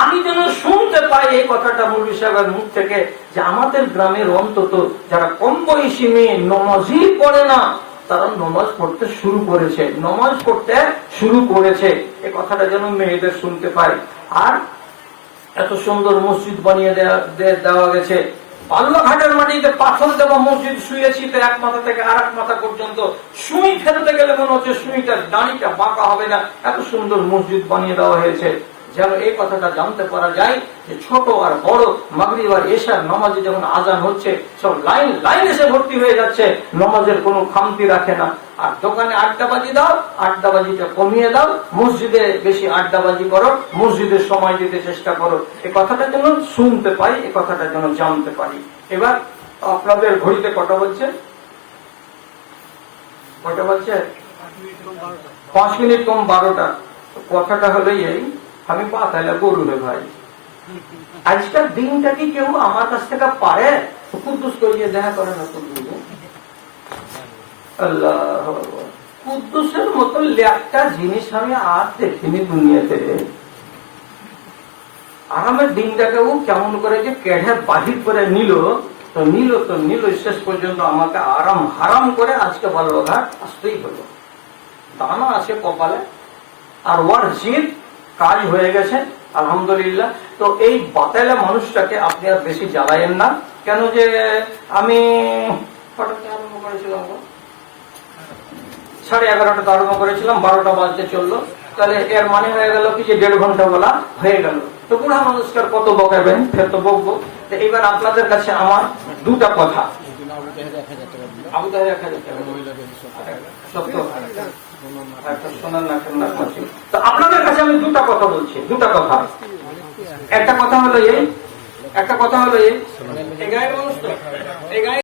আমি যেন শুনতে পাই এই কথাটা মৌলভী সাহেবের মুখ থেকে যে আমাদের গ্রামের অন্তত যারা কম বয়সী মেয়ে নামাজই পড়ে না তারা নামাজ পড়তে শুরু করেছে, নামাজ পড়তে শুরু করেছে, এই কথাটা যেন মেয়েদের শুনতে পাই। আর এত সুন্দর মসজিদ বানিয়ে দেওয়া গেছে, বাল্যঘাটের মাটিতে পাথর দেওয়া মসজিদ, শুয়েছি তো এক মাথা থেকে আর এক মাথা পর্যন্ত, সুই ফেলতে গেলে মনে হচ্ছে সুইটার দাঁড়িটা বাঁকা হবে না, এত সুন্দর মসজিদ বানিয়ে দেওয়া হয়েছে। যেন এই কথাটা জানতে পারা যায় যে ছোট আর বড় মাগরিব আর এশার নামাজে যেমন আজান হচ্ছে সব লাইন লাইন এসে ভর্তি হয়ে যাচ্ছে, নামাজের কোনো খামতি রাখে না। আর দোকানে আড্ডাবাজি দাও, আড্ডাবাজিটা কমিয়ে দাও, মসজিদে বেশি আড্ডাবাজি করো, মসজিদের সময় দিতে চেষ্টা করো। এই কথাটা যেন শুনতে পাই, এই কথাটা যেন জানতে পারি। এবার আপনাদের ঘড়িতে কটা বলছে? কটা বলছে? 5 মিনিট কম 12টা। কথাটা হলো এই, আমি পাতাইলা গরু রে ভাই, আজকাল দিনটা কি কেউ আমার কাছ থেকে পারে? কুদ্দুস করিয়ে দেখা করে না কুদ্দুস, আল্লাহ কুদ্দুসের মতো একটা জিনিস আমি আর দেখিনি দুনিয়াতে। আরামের দিনটাকেও কেমন করে যে কেড়ে বাহির করে নিল তো নিল শেষ পর্যন্ত আমাকে আরাম হারাম করে আজকে বাল্যঘাট আসতেই হলো। দানা আছে কপালে আর ওয়ার জিদ কাজ হয়ে গেছে আলহামদুলিল্লাহ। তো এই বাতাইলা মানুষটাকে আপনি আর বেশি জ্বালায়েন না, কেন যে আমি আরম্ভ করেছিলাম 11:30 আরম্ভ করেছিলাম, 12টা বাজতে চললো, তাহলে এর মানে হয়ে গেল কি যে 1.5 ঘন্টা বলা হয়ে গেল। তো বুড়া মানুষটার কত বকাবেন, ফের তো বকবো। তো এইবার আপনাদের কাছে আমার 2টা কথা। আবু তাহের 1000 টাকা সত্য শোনার না কেন? তো আপনাদের কাছে আমি 2টা কথা বলছি, 2টা কথা। একটা কথা হলো এই,